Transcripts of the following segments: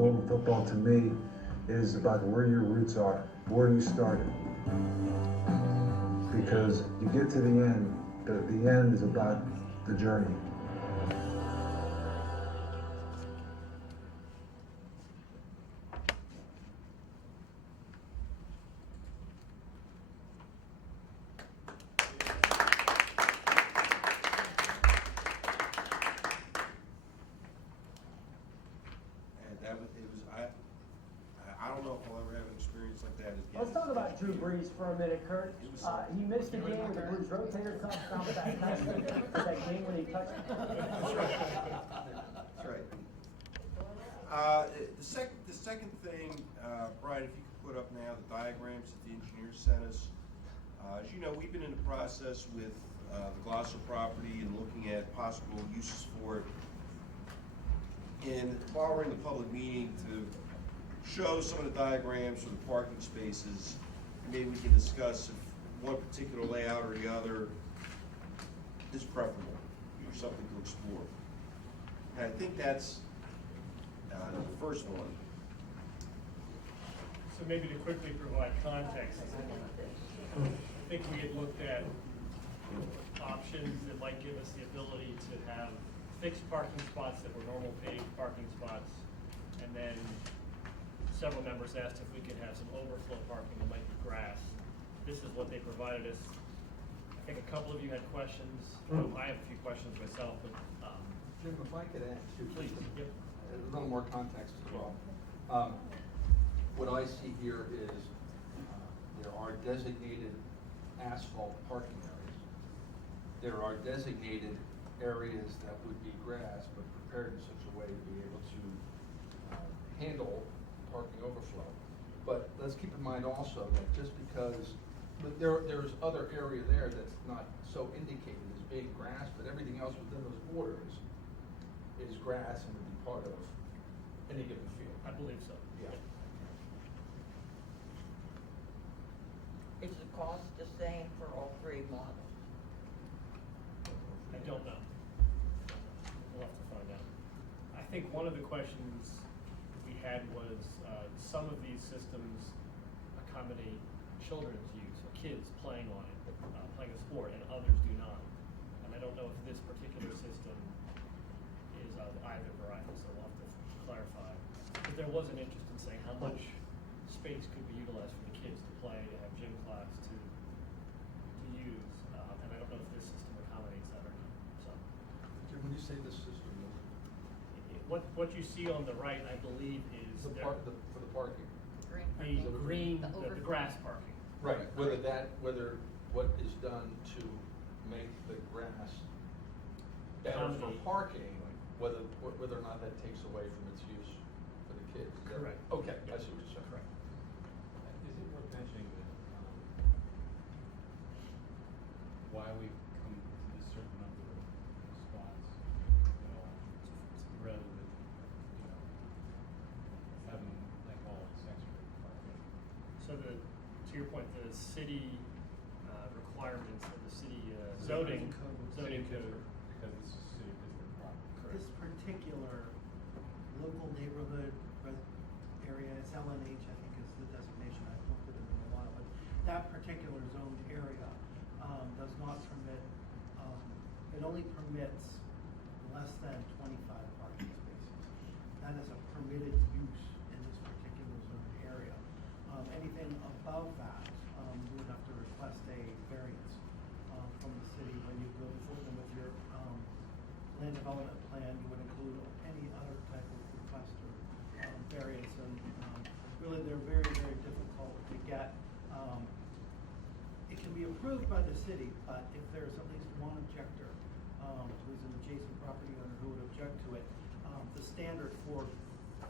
goal of football to me is about where your roots are, where you started. Because you get to the end, the end is about the journey. I don't know if I'll ever have an experience like that again. Let's talk about Drew Brees for a minute, Kurt. He missed the game with the Blues rotator cuff, bounced back nicely for that game when he touched it. That's right. The second thing, Brian, if you could put up now the diagrams that the engineers sent us. As you know, we've been in the process with the Glosser property and looking at possible uses for it. And following the public meeting to show some of the diagrams for the parking spaces, and maybe we can discuss if one particular layout or the other is preferable or something to explore. And I think that's the first one. So maybe to quickly provide context, I think we had looked at options that might give us the ability to have fixed parking spots that were normal paved parking spots, and then several members asked if we could have some overflow parking that might be grass. This is what they provided us. I think a couple of you had questions. I have a few questions myself, but Jim, if I could add too, please. Yep. A little more context as well. What I see here is there are designated asphalt parking areas. There are designated areas that would be grass, but prepared in such a way to be able to handle parking overflow. But let's keep in mind also that just because there's other area there that's not so indicated as being grass, but everything else within those borders is grass and would be part of any given field. I believe so. Yeah. Is the cost the same for all three models? I don't know. We'll have to find out. I think one of the questions we had was some of these systems accommodate children's use or kids playing on it, playing a sport, and others do not. And I don't know if this particular system is of either variety, so we'll have to clarify. But there was an interest in saying how much space could be utilized for the kids to play, to have gym class, to use, and I don't know if this system accommodates that or not. So, Jim, when you say this system, what you see on the right, I believe, is for the parking. the grass parking. Right. Whether what is done to make the grass better for parking, whether or not that takes away from its use for the kids. Correct. Okay, I see what you're saying. Correct. Is it worth mentioning that why we come to this certain number of spots, rather than, having like all accessory parking? So to your point, the city requirements of the city zoning code. Because this is city district property. This particular local neighborhood area, it's LNH, I think is the designation, I've looked at it in a while, but that particular zoned area does not permit, it only permits less than 25 parking spaces. That is a permitted use in this particular zoned area. Anything above that, you would have to request a variance from the city. When you go before them with your land development plan, you would include any other type of request or variance, and really they're very, very difficult to get. It can be approved by the city, but if there's at least one objector who's an adjacent property owner who would object to it, the standard for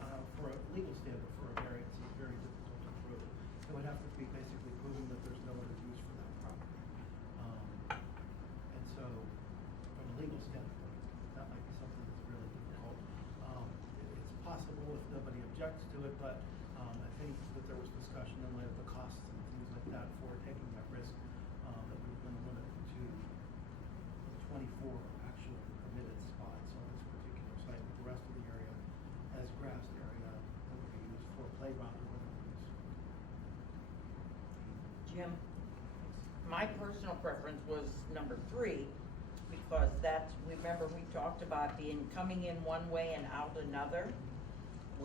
a legal standard for a variance is very difficult to prove. It would have to be basically proving that there's no other use for that property. And so, from a legal standpoint, that might be something that's really difficult. It's possible if nobody objects to it, but I think that there was discussion in light of the costs and things like that for taking that risk, that we've been limited to 24 actual permitted spots on this particular site, with the rest of the area as grassed area Jim? My personal preference was number 3, because that's, remember we talked about coming in one way and out another.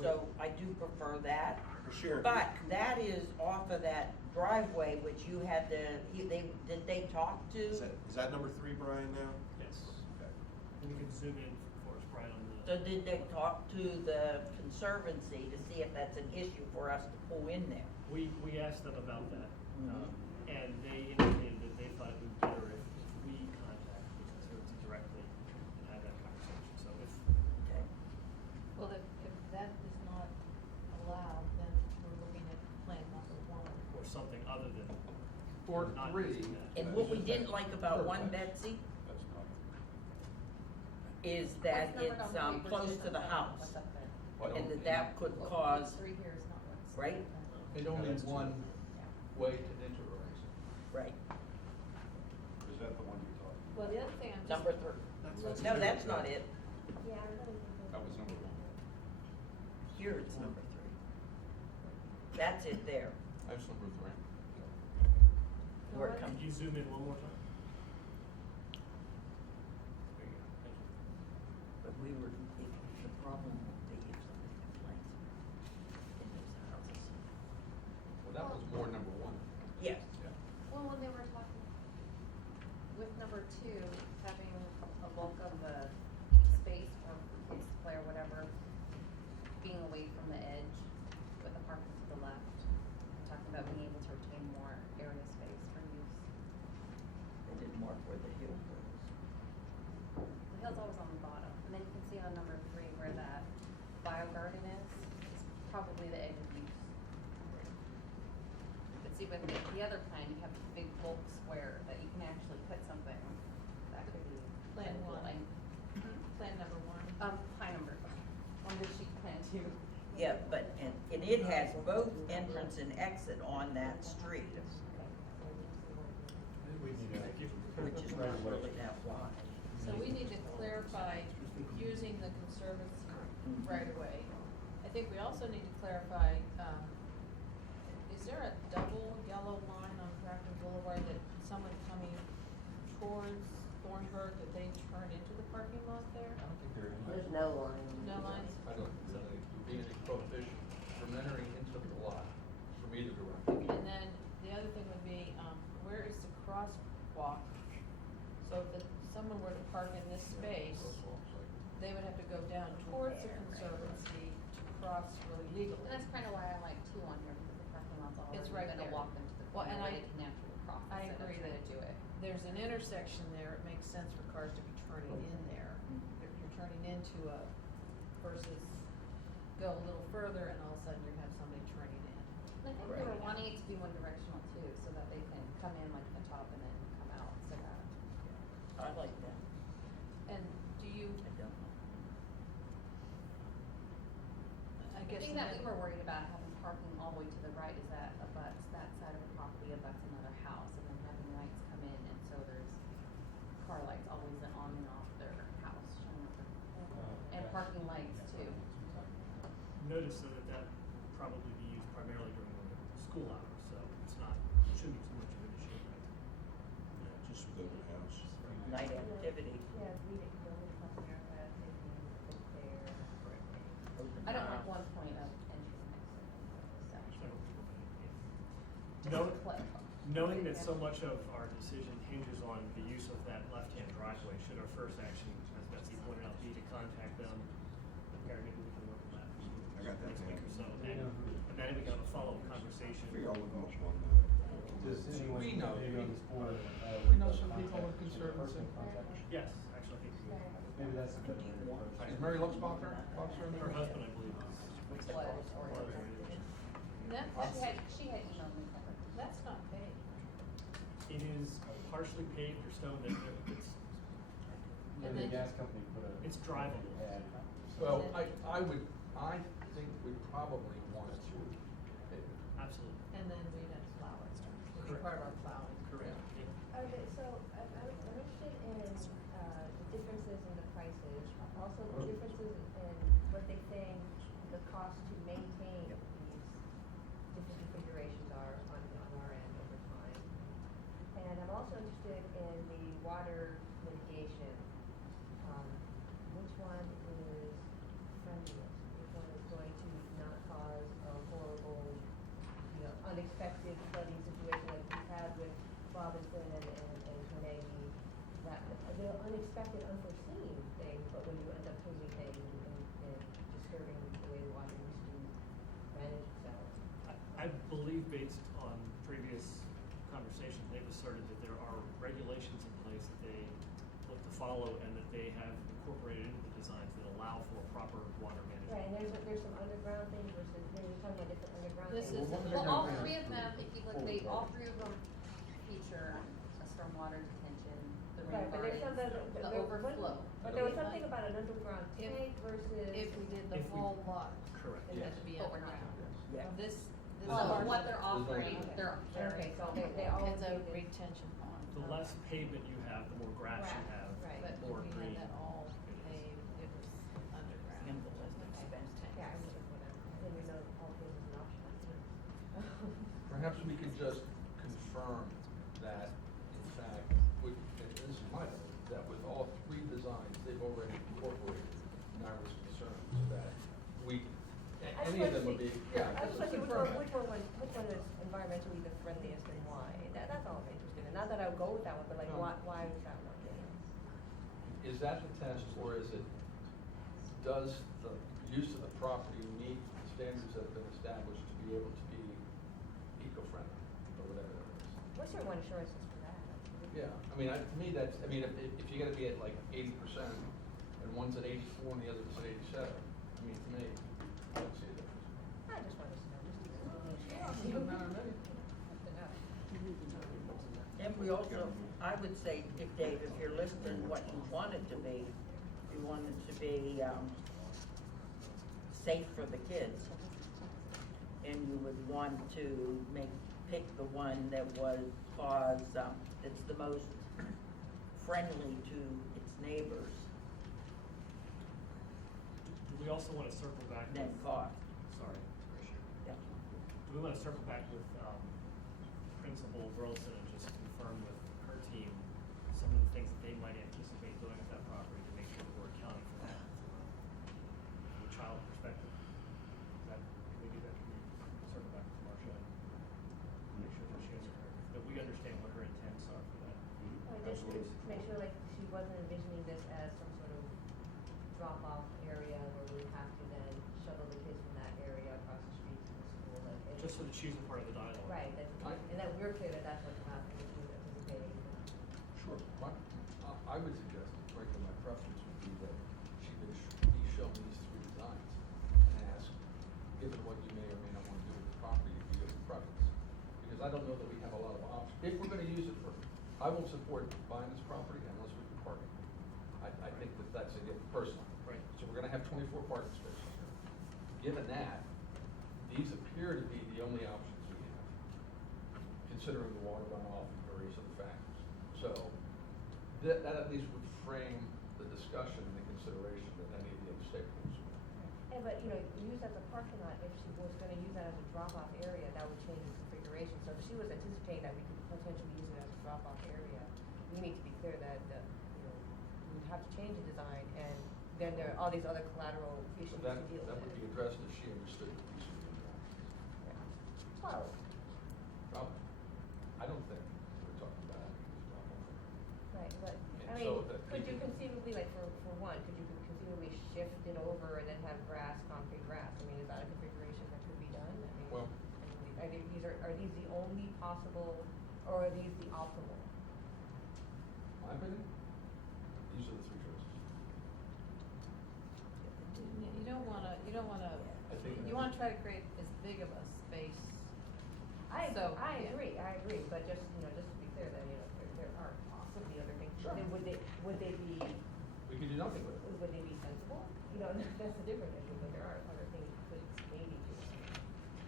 So I do prefer that. Sure. But that is off of that driveway, which you had did they talk to? Is that number 3, Brian, now? Yes. Okay. And you can zoom in for us, Brian, on the. So did they talk to the Conservancy to see if that's an issue for us to pull in there? We asked them about that, Mhm. and they indicated that they thought it would be better if we contacted the Conservancy directly and had that conversation, so if. Okay. Well, if that is not allowed, then we're looking at plan number 1. Or something other than. Or not 3. using that. And what we didn't like about one, Betsy, That's not. is that What's it's, numbered on the paper close is to the different house. than what's up there. Well, And that could cause, 3 here is not what's. Right? And only That's one Yeah. way to enter a race. right, Is that the one you're talking about? Well, the other thing I'm just. number 3. That's- No, that's not it. Yeah, I really think. That was number 1. Here it's number 3. That's it there. That's number 3. Where it comes. Could you zoom in one more time? There you go, thank you. But we were, the problem will be if somebody complains in those houses. Well, that was more number 1. Yes. Well, when they were talking with number 2, having a bulk of the space for kids to play or whatever, being away from the edge with the parking to the left, talking about being able to retain more area space for use. They didn't mark where the hill was. The hill's always on the bottom, and then you can see on number 3 where that bio garden is, it's probably the edge of use. But see, with the other plan, you have a big bulk square that you can actually put something that could be. Plan edible 1. and- Plan number 1. Plan number, on this sheet plan 2. Yeah, but, and it has both entrance and exit on that street, which is not really that wide. So we need to clarify using the Conservancy right away. I think we also need to clarify, is there a double yellow line on Cracker Boulevard that someone coming towards Thornburg, that they turn into the parking lot there? I don't think there is. There's no line. No lines? I don't think there would be any prohibition from entering into the lot from either direction. And then the other thing would be, where is the crosswalk? So if someone were to park in this space, they would have to go down towards the Conservancy to cross really legally. And that's kind of why I like 2 on here, because the parking lot's already It's right gonna there. walk them to the Well, corner and where I- they can naturally cross. I instead of agree trying that to do it. there's an intersection there, it makes sense for cars to be turning in there. If you're turning into a, versus go a little further and all of a sudden you have somebody turning in. And I think they were wanting it to be one directional too, so that they can come in like the top and then come out, so that. I like that. And do you, I don't know. I The guess. thing that we then- were worried about having parking all the way to the right is that abuts that side of the property, abuts another house, and then having lights come in, and so there's car lights always on and off their house, showing up and parking lights too. Notice though that that will probably be used primarily during the school hours, so it's not, shouldn't be too much of an issue, right? Yeah, just within the house. Night activity. Yeah, we didn't go to South America, they can sit there. Open I don't house. like one point of entry and exit, so. Knowing that so much of our decision hinges on the use of that left-hand driveway, should our first action, as Betsy pointed out, be to contact them? Gary, maybe we can work on that I got that next week or so, down. and then we can have a follow-up conversation. Figure I'll look up on Does anyone We know. maybe on this board? We know some people with Conservancy. Yes, actually, I think we Maybe that's a good idea. Is Mary Luxbacher, officer? her husband, I believe, is. Was, or she had emailed me separately. That's not paid. It is partially paved or stone, it's, And then- The gas company put a. it's drivable. ad. Well, I think we probably want to. Absolutely. And then we'd have to plow it, it'd be Correct. part of our plowing. Correct. Yeah. Okay, so I'm interested in, the differences in the prices, also the differences in what they think the cost to maintain these different configurations are on our end over time. interested in the water mitigation. Which one is friendliest? Which one is going to not cause a horrible, unexpected flooding situation like we've had with Robinson and Carnegie? That, they're unexpected, unforeseen things, but when you end up changing things and disturbing the way the water used to manage itself. I believe based on previous conversations, they've asserted that there are regulations in place that they look to follow and that they have incorporated into the designs that allow for proper water management. Right, and there's some underground things versus, you're talking about different underground This things. is- Well, all three of them, if you look, all three of them feature a stormwater detention, the rain Right, but there's some gardens, that, the overflow. but there was something about an underground If- tank versus. If we did the If we- whole lot, Correct. it has to be But we're underground. Yeah. This So part what they're offering, Okay. they're Okay, very so they all. is a do this. retention pond. The less pavement you have, the more grass you have, Right. But more if we green. had that all it is. paved, it was underground. Simple as the expense Yeah, I tanks. was just wondering, I didn't know all things was an option. Perhaps we could just confirm that, in fact, and this is my belief, that with all three designs, they've already incorporated Nyra's concerns, so that any of them would be, yeah. I just just wondering confirm that. which one is environmentally the friendliest and why? That's all I'm interested in. Not that I would go with that one, but like, No. why is that one? Is that the test, or is it, does the use of the property meet the standards that have been established to be able to be eco-friendly, or whatever it is? What's your one assurances for that? Yeah, I mean, to me, that's, I mean, if you're gonna be at like 80%, and one's at 84 and the other's at 87, I mean, to me, I don't see a difference. I just wanted to know, just to know. And we also, I would say, if Dave, if you're listing what you want it to be, you want it to be, safe for the kids. And you would want to pick the one that it's the most friendly to its neighbors, Do we also want to circle back then with, cost. sorry, Yeah. do we want to circle back with Principal Burleson and just confirm with her team some of the things that they might anticipate doing at that property to make sure that we're accounting for that from a child perspective? Is that, can we do that? Can we circle back with Marcia and make sure that she has that we understand what her intents are for that? Just to make sure like she wasn't envisioning this as some sort of drop-off area where we would have to then shuttle the kids from that area across the street to the school, like. Just so that she's a part of the dialogue. Right, and that we're clear that that's what's happening, that we're anticipating. Sure. I would suggest, frankly, my preference would be that she be shown these three designs and ask, given what you may or may not want to do with the property, if you have a preference. Because I don't know that we have a lot of options. If we're gonna use it for, I won't support buying this property unless we can park it. I think that that's a given, personally. Right. So we're gonna have 24 parking spaces here. Given that, these appear to be the only options we have, considering the water runoff and various other factors. So, that at least would frame the discussion and the consideration that any of the other stakeholders would. And but, use as a parking lot, if she was gonna use that as a drop-off area, that would change the configuration. So if she was anticipating that we could potentially use it as a drop-off area, we need to be clear that, we'd have to change the design, and then there are all these other collateral issues So to that deal with. would be addressed if she understood that these would be the options. Well, Probably. I don't think we're talking about having this problem. right, but, And I mean, so that could we you can- conceivably, like, for one, could you conceivably shift it over and then have grass, concrete grass? I mean, is that a configuration that could be done? I mean, Well- are these the only possible, or are these the optimal? My opinion, these are the three choices. You don't wanna, I think you wanna try to create as big of a space. I So, yeah. agree, but just, just to be clear that, there are possibly other things. Sure. Would they be, We could do nothing with it. would they be sensible? That's a different issue, but there are other things you could maybe do.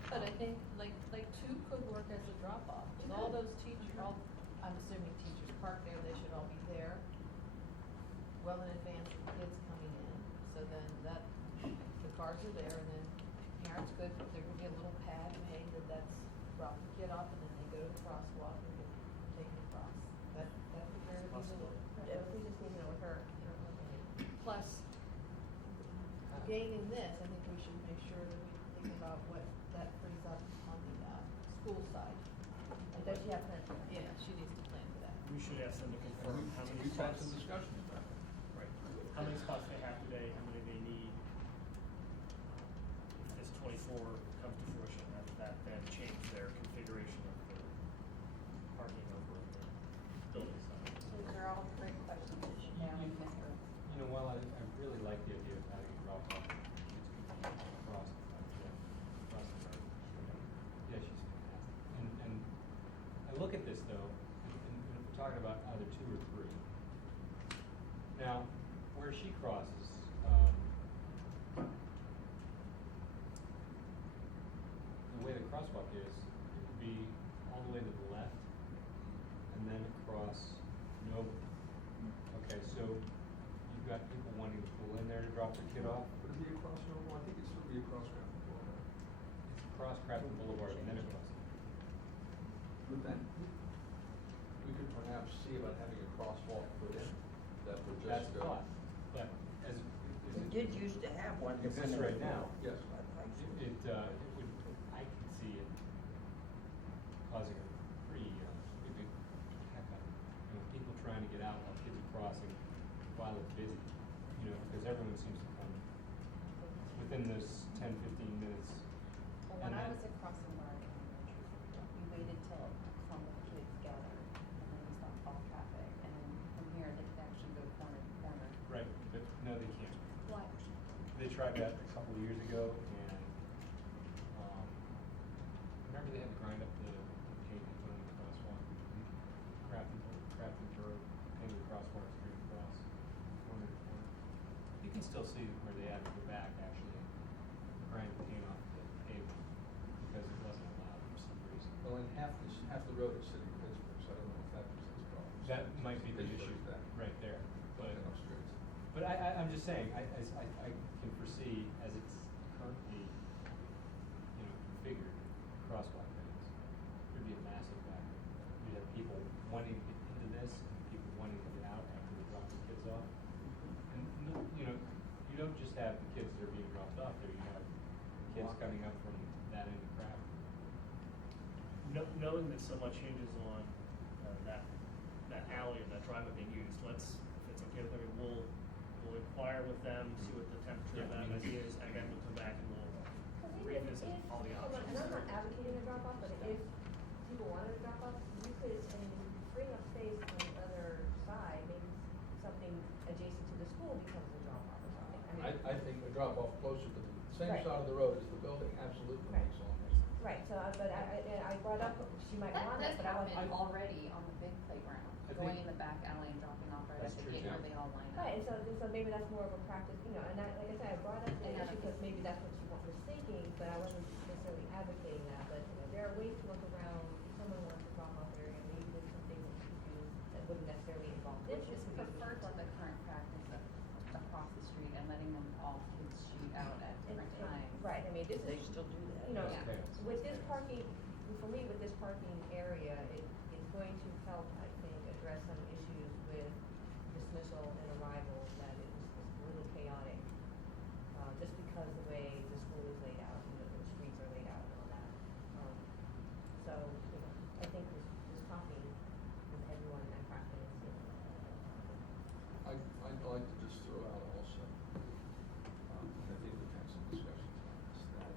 But I think like two could work as a drop off, with all those teachers, I'm assuming teachers park there, they should all be there well in advance of the kids coming in, so then the cars are there, and then parents could, there could be a little pad made that's drop the kid off, and then they go to the crosswalk and get taken across. That plus gaining this, I think we should make sure that we think about what that frees up on the, school side. And does she have plans for that? Yeah, she needs to plan for that. We should ask them to confirm how many We've had spots. some discussions about that. Right, how many spots they have today, how many they need. If this 24 comes to fruition, that then change their configuration of the parking over on the building side. Those are all great questions that should now be Mr. You know, while I really like the idea of having a drop off, it's across the front, across the road. Yeah, she's fantastic. And I look at this though, and if we're talking about either 2 or 3. Now, where she crosses, the way the crosswalk is, it would be all the way to the left, and then across Nova. Okay, so you've got people wanting to pull in there to drop their kid off. Would it be across Noble? I think it's gonna be across Grafton Boulevard. It's across Craft Boulevard and then across. But then, we could perhaps see about having a crosswalk put in that would just That's go. odd, but as. We did used to have one. that Exists went in. right now. Yes. It would, I can see it causing a pretty, big heck up. You know, people trying to get out while kids are crossing while it's busy, you know, because everyone seems to come within those 10, 15 minutes. Well, when I was across the line in elementary school, we waited till some of the kids gathered, and then we stopped all traffic, and then from here, they could actually go corner to corner. Right, but no, they can't. Why? They tried that a couple of years ago, and, remember they had to grind up the pavement, put in the crosswalk? Crafton Road, painted crosswalks straight across, corner to corner. You can still see where they had to go back, actually, grind the paint off the pavement, because it wasn't allowed for some reason. Well, and half the road is sitting in Pittsburgh, so I don't know if that presents problems. That might be the Pittsburgh issue, is that. right there, but. But streets. But I'm just saying, I can foresee as it's currently, you know, configured, crosswalk lanes, there'd be a massive factor. You'd have people wanting to get into this, and people wanting to get out after they drop the kids off. And, you know, you don't just have the kids that are being dropped off there, you have kids coming up from that end of Craft. Knowing that so much hinges on, that alley and that driveway being used, let's, if it's okay with everyone, we'll inquire with them, see what the temperature of Yeah, I that mean, is, and then we'll come back and we'll Because even revisit if all the someone, options. and I'm not advocating a drop off, but if people wanted a drop off, you could, I mean, freeing up space on the other side, maybe something adjacent to the school becomes a drop off or something. I mean, I think a drop off closer to the same Right. side of the road as the building absolutely Right. makes all sense. Right, so, but I brought up, she might That want does that, but I was. happen already on the big playground, I going think- in the back alley and dropping off right at That's the true, gate too. where they all line up. Right, and so maybe that's more of a practice, you know, and I, like I said, I brought up the Yeah. issue because maybe that's what was thinking, but I wasn't necessarily advocating that, but, you know, there are ways to look around, if someone wants a drop off area, maybe there's something that you do that wouldn't necessarily involve this. Which is could be preferred to the current practice of across the street and letting them all kids shoot out at different times. Right, I mean, this They is, still do that. you know, Yeah. with this parking, for me, with this parking area, it's going to help, I think, address some issues with dismissal and arrival, that it was a little chaotic, just because the way the school is laid out, and the streets are laid out and all that. So, you know, I think this talking with everyone in that practice, I'd like to just throw out also, and I think we've had some discussions on this, that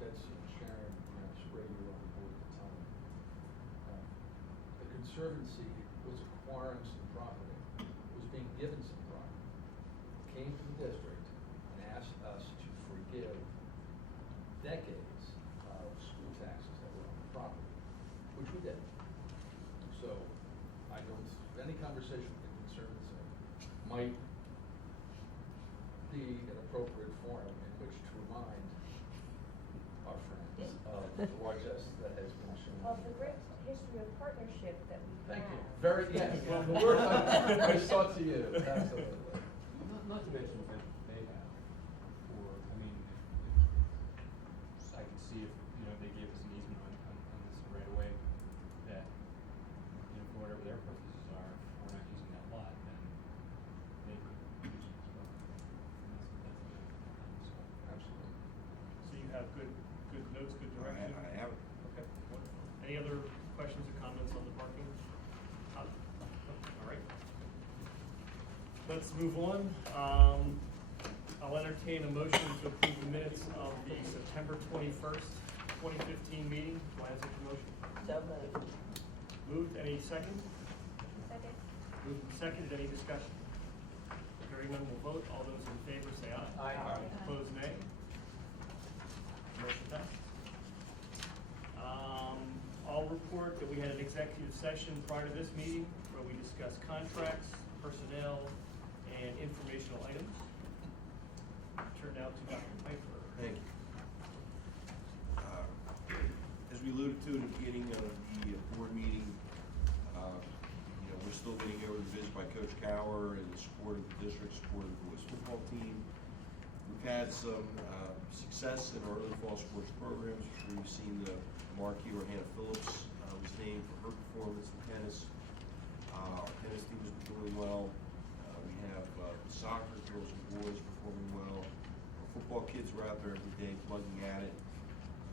Betsy and Sharon, perhaps Ray, you were on board at the time. The Conservancy was acquiring some property, was being given some property, came to the district and asked us to forgive decades of school taxes that were on the property, which we did. So, I don't, any conversation with the Conservancy might be an appropriate forum in which to remind our friends of the largesse that has been shown. of the great history of partnership that we have. Thank you. Very, yes, well, the word I sought to you, absolutely. Not to mention that they have, or, I mean, if I could see if, you know, they gave us an easement on this right away, that, you know, for whatever their purposes are, if we're not using that lot, then they could have good notes, good direction? I have it. Okay, wonderful. Any other questions or comments on the parking? All right. Let's move on. I'll entertain a motion to approve the minutes of the September 21st, 2015 meeting. Do I have such a motion? So moved. Moved, any second? Second? Moved and seconded, any discussion? Hearing none, we'll vote. All those in favor say aye. Aye. Opposed, nay. Motion passed. I'll report that we had an executive session prior to this meeting where we discussed contracts, personnel, and informational items. Turned out to Dr. Piper. Thank you. As we alluded to in the beginning of the board meeting, we're still getting over the visit by Coach Cower and the support of the district, support of the boys football team. We've had some success in our early fall sports programs. We've seen the marquee where Hannah Phillips was named for her performance in tennis. Our tennis team has been doing well. We have soccer, girls and boys performing well. Our football kids are out there every day plugging at it.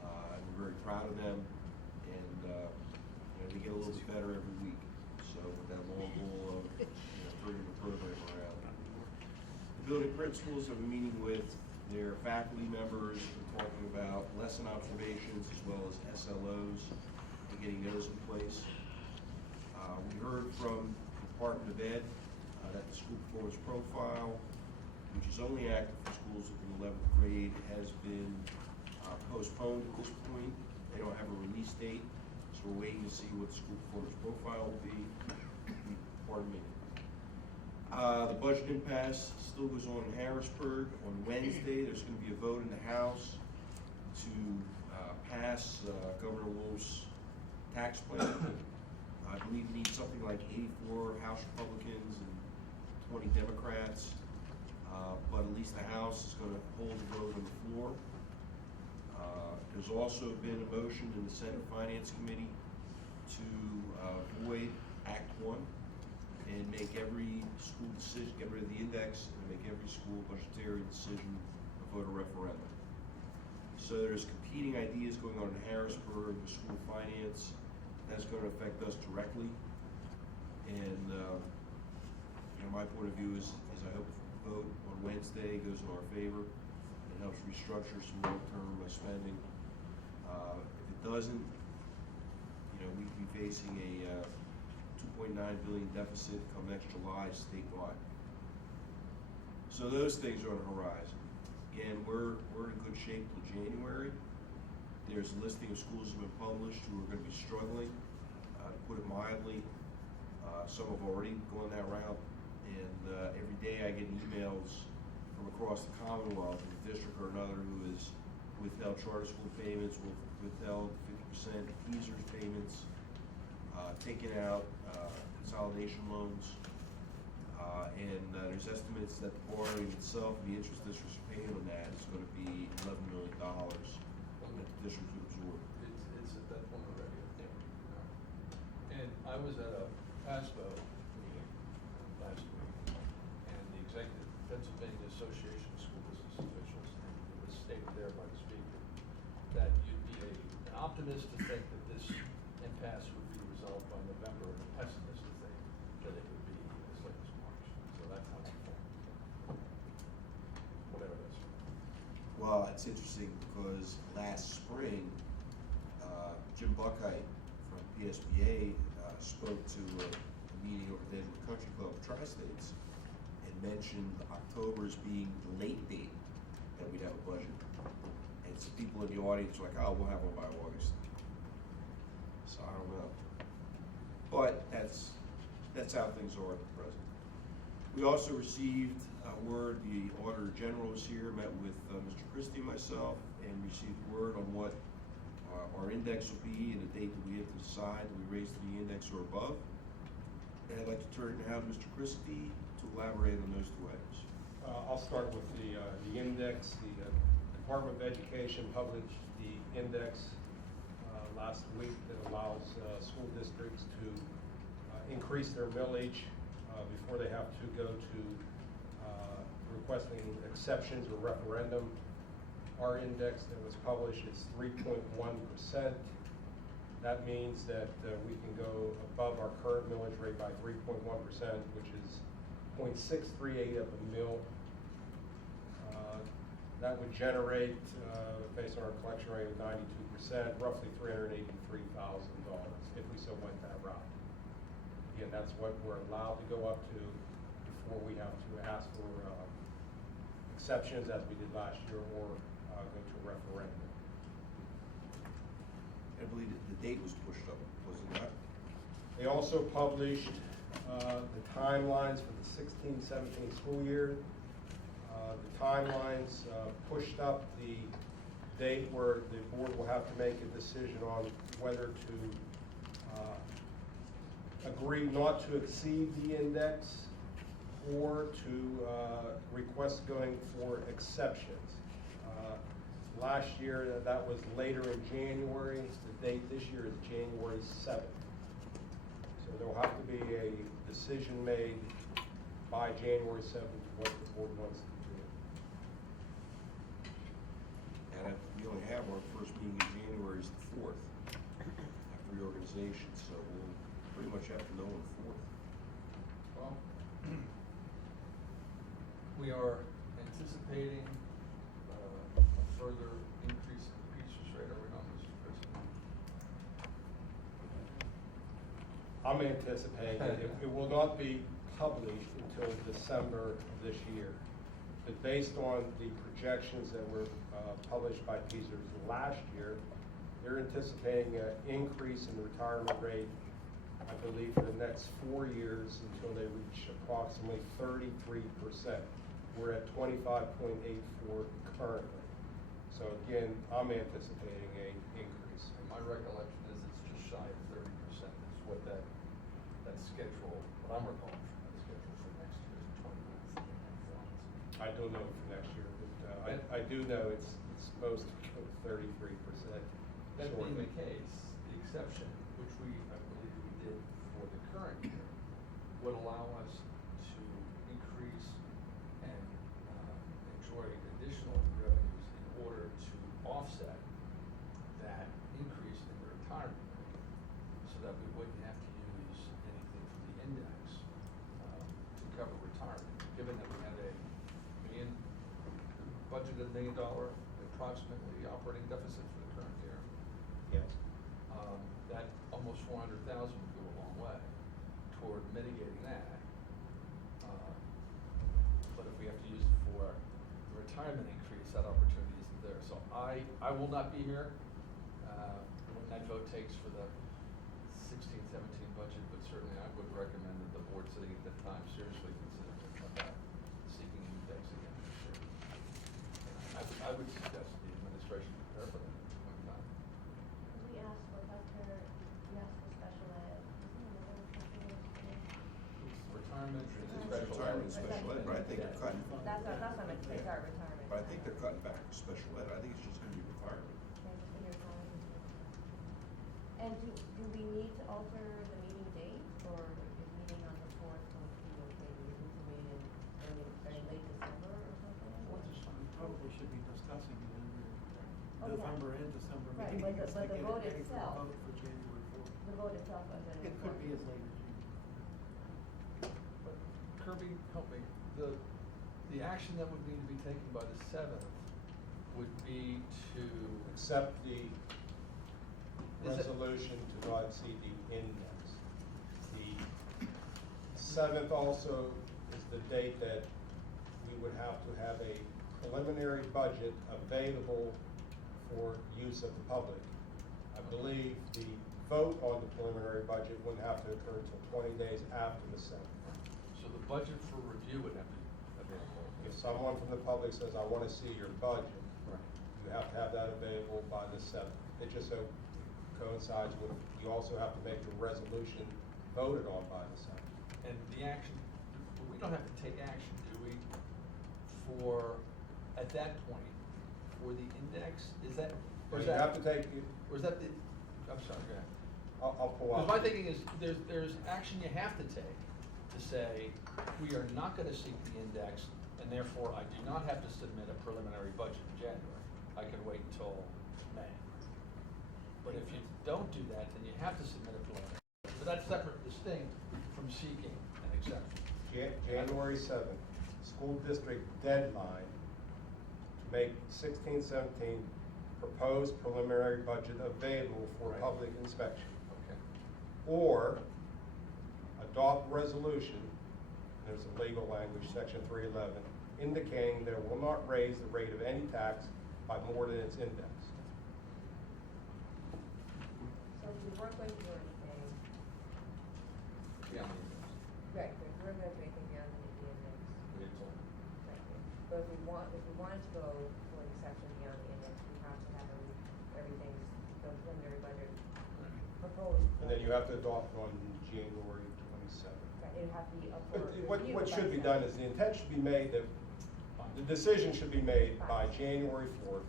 And we're very proud of them. And they get a little bit better every week. So with that long goal of turning the program around. The building principals have been meeting with their faculty members and talking about lesson observations as well as SLOs and getting those in place. We heard from the Department of Ed that the school performance profile, which is only active for schools in 11th grade, has been postponed at this point. They don't have a release date, so we're waiting to see what the school performance profile will be. Pardon me. The budget impasse still goes on in Harrisburg. On Wednesday, there's going to be a vote in the House to pass Governor Wolf's tax plan. I believe we need something like 84 House Republicans and 20 Democrats, but at least the House is going to hold the vote on the floor. There's also been a motion in the Senate Finance Committee to void Act 1 and make every school decision, get rid of the index, and make every school budgetary decision a voter referendum. So there's competing ideas going on in Harrisburg with school finance. That's going to affect us directly. And my point of view is I hope the vote on Wednesday goes in our favor and helps restructure some long-term spending. If it doesn't, we'd be facing a $2.9 billion deficit come next July statewide. So those things are on the horizon. Again, we're in good shape till January. There's a listing of schools that have been published who are going to be struggling, to put it mildly. Some have already gone that route, and every day I get emails from across the Commonwealth, in a district or another, who has withheld charter school payments, withheld 50% teasers payments, taken out consolidation loans, and there's estimates that the borrowing itself and the interest districts are paying on that is going to be $11 million that the district would absorb. It's at that point already. And I was at a PASBO meeting last week, and the executive Pennsylvania Association of School Business Officials, and it was stated there by the speaker that you'd be an optimist to think that this impasse would be resolved by November, and a pessimist to think that it would be as late as March. So that's how it's going. Whatever that's. Well, it's interesting because last spring, Jim Buckheit from PSBA spoke to a meeting over there in the Country Club of Tri-States and mentioned October as being the late date that we'd have a budget. And some people in the audience were like, oh, we'll have one by August. So I don't know. But that's how things are at the present. We also received word, the Auditor General was here, met with Mr. Christie and myself, and received word on what our index will be and the date that we have to decide that we raise to the index or above. And I'd like to turn it now to Mr. Christie to elaborate on those two items. I'll start with the index. The Department of Education published the index last week that allows school districts to increase their millage before they have to go to requesting exceptions or referendum. our index that was published is 3.1%. That means that we can go above our current millage rate by 3.1%, which is 0.638 of a mill. That would generate, based on our collection rate of 92%, roughly $383,000 if we so went that route. Again, that's what we're allowed to go up to before we have to ask for exceptions as we did last year or go to a referendum. I believe that the date was pushed up, was it not? They also published the timelines for the 16-17 school year. The timelines pushed up the date where the board will have to make a decision on whether to agree not to exceed the index or to request going for exceptions. Last year, that was later in January. The date this year is January 7th. So there will have to be a decision made by January 7th what the board wants to do. And we only have our first meeting in January is the 4th, after reorganization, so we'll pretty much have to know on the 4th. Well, we are anticipating a further increase in the Peachtree rate, are we not, Mr. President? I'm anticipating that it will not be published until December of this year. But based on the projections that were published by Peachtree last year, they're anticipating an increase in the retirement rate, I believe, for the next 4 years until they reach approximately 33%. We're at 25.84 currently. So again, I'm anticipating a increase. My recollection is it's just shy of 30% is what that schedule, what I'm recalling from that schedule for next year is 29. I don't know for next year, but I do know it's supposed to go 33%. That being shortly. the case, the exception, which I believe we did for the current year, would allow us to increase and enjoy additional revenues in order to offset that increase in the retirement rate, so that we wouldn't have to use anything from the index to cover retirement. Given that we had budgeted $1 million approximately operating deficit for the current year, Yes. that almost 400,000 would go a long way toward mitigating that. But if we have to use it for the retirement increase, that opportunity isn't there. So I will not be here when that vote takes for the 16-17 budget, but certainly I would recommend that the board sitting at that time seriously consider seeking an index again this year. I would suggest the administration prepare for that at the point in time. We asked for healthcare, we asked for special ed. Isn't there another special ed? Retirement and It's special ed. retirement and special ed, but I think they're cutting. That's what I meant, it's our retirement. But I think they're cutting back to special ed. I think it's just gonna be retirement. Okay, just for your time. And do we need to alter the meeting date, or is meeting on the 4th going to be okay? Do we need to meet in very late December or something? Fourth is fine. Probably should be discussing it in Oh, yeah. November and December Right, meetings. but the to get it vote ready for a itself. vote for January 4th. The vote itself was in. It could be as late as you. But Kirby, help me, the action that would need to be taken by the 7th would be to. Accept the Is it- resolution to not exceed the index. The 7th also is the date that we would have to have a preliminary budget available for use of the public. I believe the vote on the preliminary budget wouldn't have to occur until 20 days after the 7th. So the budget for review would have to be available. If someone from the public says, I want to see your budget, Right. you have to have that available by the 7th. It just so coincides with, you also have to make the resolution voted on by the 7th. And the action, we don't have to take action, do we, for, at that point, for the index, is that? or Or is you that- have to take, Or is that the, I'm sorry, go ahead. I'll pull out. Because my thinking is, there's action you have to take to say, we are not gonna seek the index, and therefore I do not have to submit a preliminary budget in January. I can wait until May. But if you don't do that, then you have to submit a preliminary. But that's separate, distinct from seeking an exception. January 7th, school district deadline to make 16-17 proposed preliminary budget available for Right. public inspection. Okay. Or adopt resolution, there's a legal language, section 311, indicating that it will not raise the rate of any tax by more than its index. So if we weren't going to do anything, Yeah. right, if we weren't going to do anything beyond the index, We had told. right. But if we wanted to go for an exception beyond the index, we have to have everything's, the preliminary budget proposed. And then you have to adopt on January 27th. Right, it'd have to be up for But review what by should be the- done is the intent should be made that, the decision should be made by January 4th,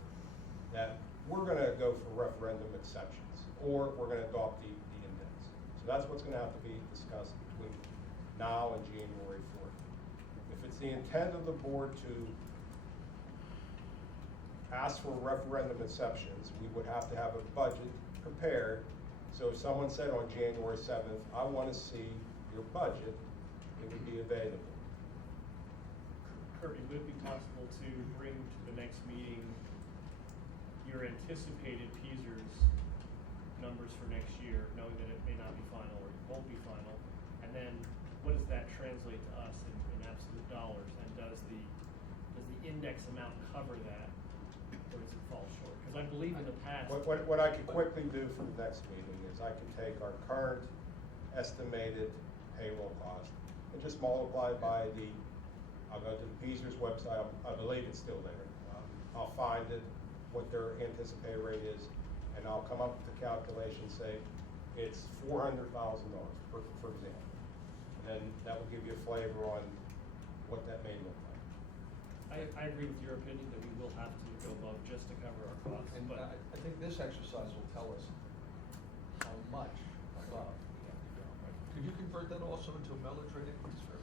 that we're gonna go for referendum exceptions, or we're gonna adopt the index. So that's what's gonna have to be discussed between now and January 4th. If it's the intent of the board to ask for referendum exceptions, we would have to have a budget prepared. So if someone said on January 7th, I wanna see your budget, it would be available. Kirby, would it be possible to bring to the next meeting your anticipated Peasers numbers for next year, knowing that it may not be final or it won't be final? And then what does that translate to us in absolute dollars? And does the index amount cover that, or does it fall short? Because I believe in the past. What I could quickly do for the next meeting is I could take our current estimated payroll cost and just multiply it by I'll go to the Peasers website, I believe it's still there. I'll find it, what their anticipated rate is, and I'll come up with a calculation, say, it's $400,000, for example. And then that will give you a flavor on what that may look like. I agree with your opinion that we will have to go above just to cover our costs, And but. I think this exercise will tell us how much above we have to go. Could you convert that also into a millage rate increase for?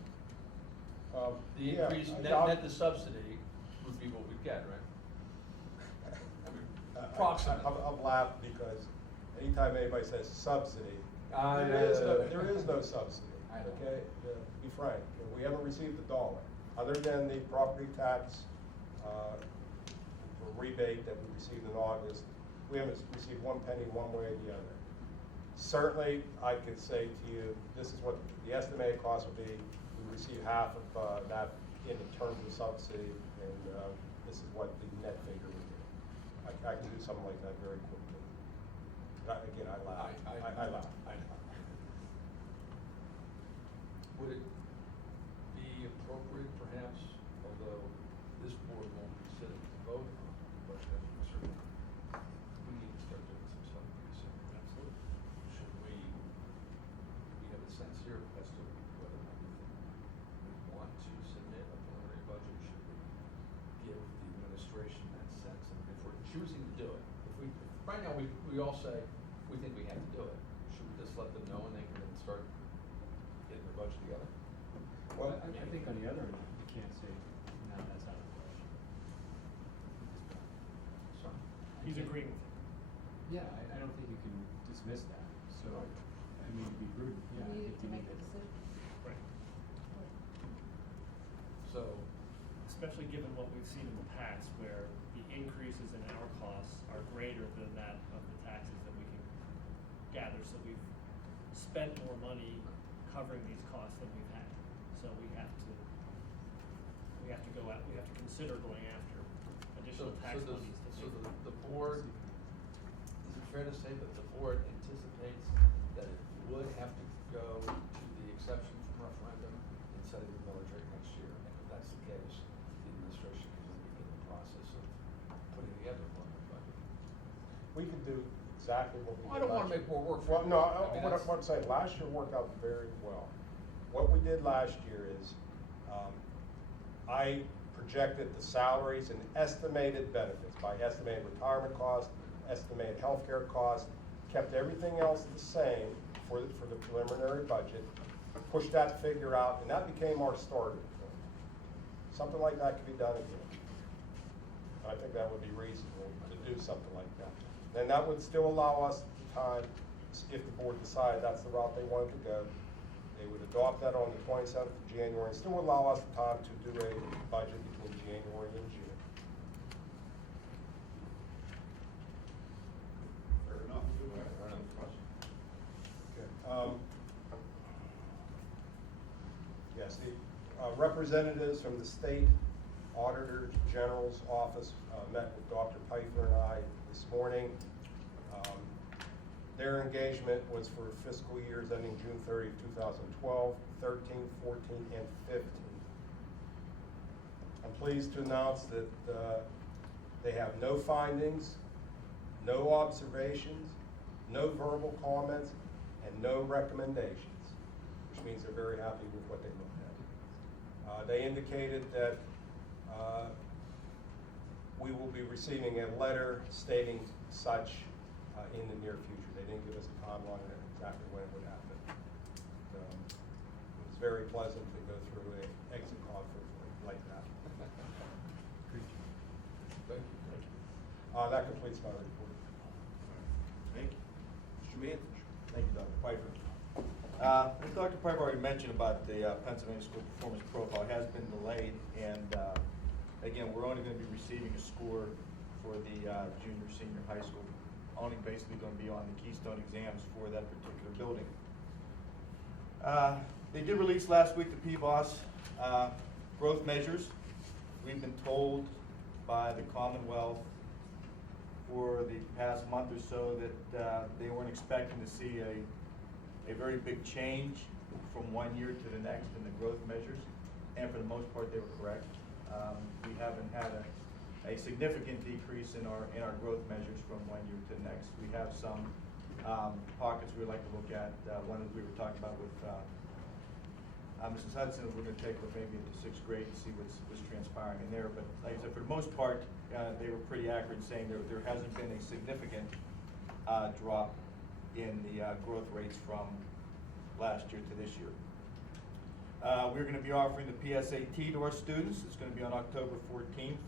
The Yeah, increase, I'll- net the subsidy would be what we'd get, right? I mean, approximately. I'm laughing because anytime anybody says subsidy, I there know. is no subsidy, I know. okay? To be frank, we haven't received a dollar, other than the property tax rebate that we received in August. We haven't received one penny one way or the other. Certainly, I could say to you, this is what the estimated cost would be. We receive half of that in terms of subsidy, and this is what the net figure would be. I can do something like that very quickly. But again, I laugh. I laugh. Would it be appropriate perhaps, although this board won't be sitting to vote on it, but certainly we need to start doing some stuff pretty soon. Absolutely. Should we have a sense here as to whether or not we want to submit a preliminary budget? Should we give the administration that sense? And if we're choosing to do it, right now we all say, we think we have to do it. Should we just let them know and they can then start getting their budget together? Well, I think on the other end, you can't say, no, that's out of the question. So, He's agreeing with it. Yeah, I don't think you can dismiss that, so, I mean, to be prudent, yeah, I We think need to you make need the to. decision. Right. so Especially given what we've seen in the past, where the increases in our costs are greater than that of the taxes that we can gather. So we've spent more money covering these costs than we've had. So we have to go out, we have to consider going after additional tax monies to So pay. the board, is it fair to say that the board anticipates that it would have to go to the exception from referendum in setting the millage rate next year? And if that's the case, the administration can then begin the process of putting together a preliminary budget. we could do exactly what we did I don't wanna last make year. more work for Well, you. no, I mean, what that's- I'm saying, last year worked out very well. What we did last year is, I projected the salaries and estimated benefits by estimated retirement costs, estimated healthcare costs, kept everything else the same for the preliminary budget, pushed that figure out, and that became our starting point. Something like that could be done again. I think that would be reasonable to do something like that. Then that would still allow us time, if the board decided that's the route they wanted to go, they would adopt that on the 27th of January and still allow us time to do a budget between January and June. Fair enough. Okay. Yes, the representatives from the State Auditor General's office met with Dr. Pfeiffer and I this morning. Their engagement was for fiscal years ending June 30, 2012, 13, 14, and 15. I'm pleased to announce that they have no findings, no observations, no verbal comments, and no recommendations, which means they're very happy with what they looked at. They indicated that we will be receiving a letter stating such in the near future. They didn't give us a timeline on exactly when it would happen. It was very pleasant to go through an exit conference like that. Thank you. That completes my report. Thank you. Mr. Manfish. Thank you, Dr. Pfeiffer. As Dr. Pfeiffer already mentioned about the Pennsylvania School Performance Profile, has been delayed, and again, we're only going to be receiving a score for the junior, senior high school, only basically going to be on the Keystone exams for that particular building. They did release last week the PBOS growth measures. We've been told by the Commonwealth for the past month or so that they weren't expecting to see a very big change from one year to the next in the growth measures, and for the most part they were correct. We haven't had a significant decrease in our growth measures from one year to the next. We have some pockets we'd like to look at. One that we were talking about with Mrs. Hudson, we're going to take her maybe into 6th grade and see what's transpiring in there. But like I said, for the most part, they were pretty accurate in saying there hasn't been a significant drop in the growth rates from last year to this year. We're going to be offering the PSAT to our students. It's going to be on October 14th.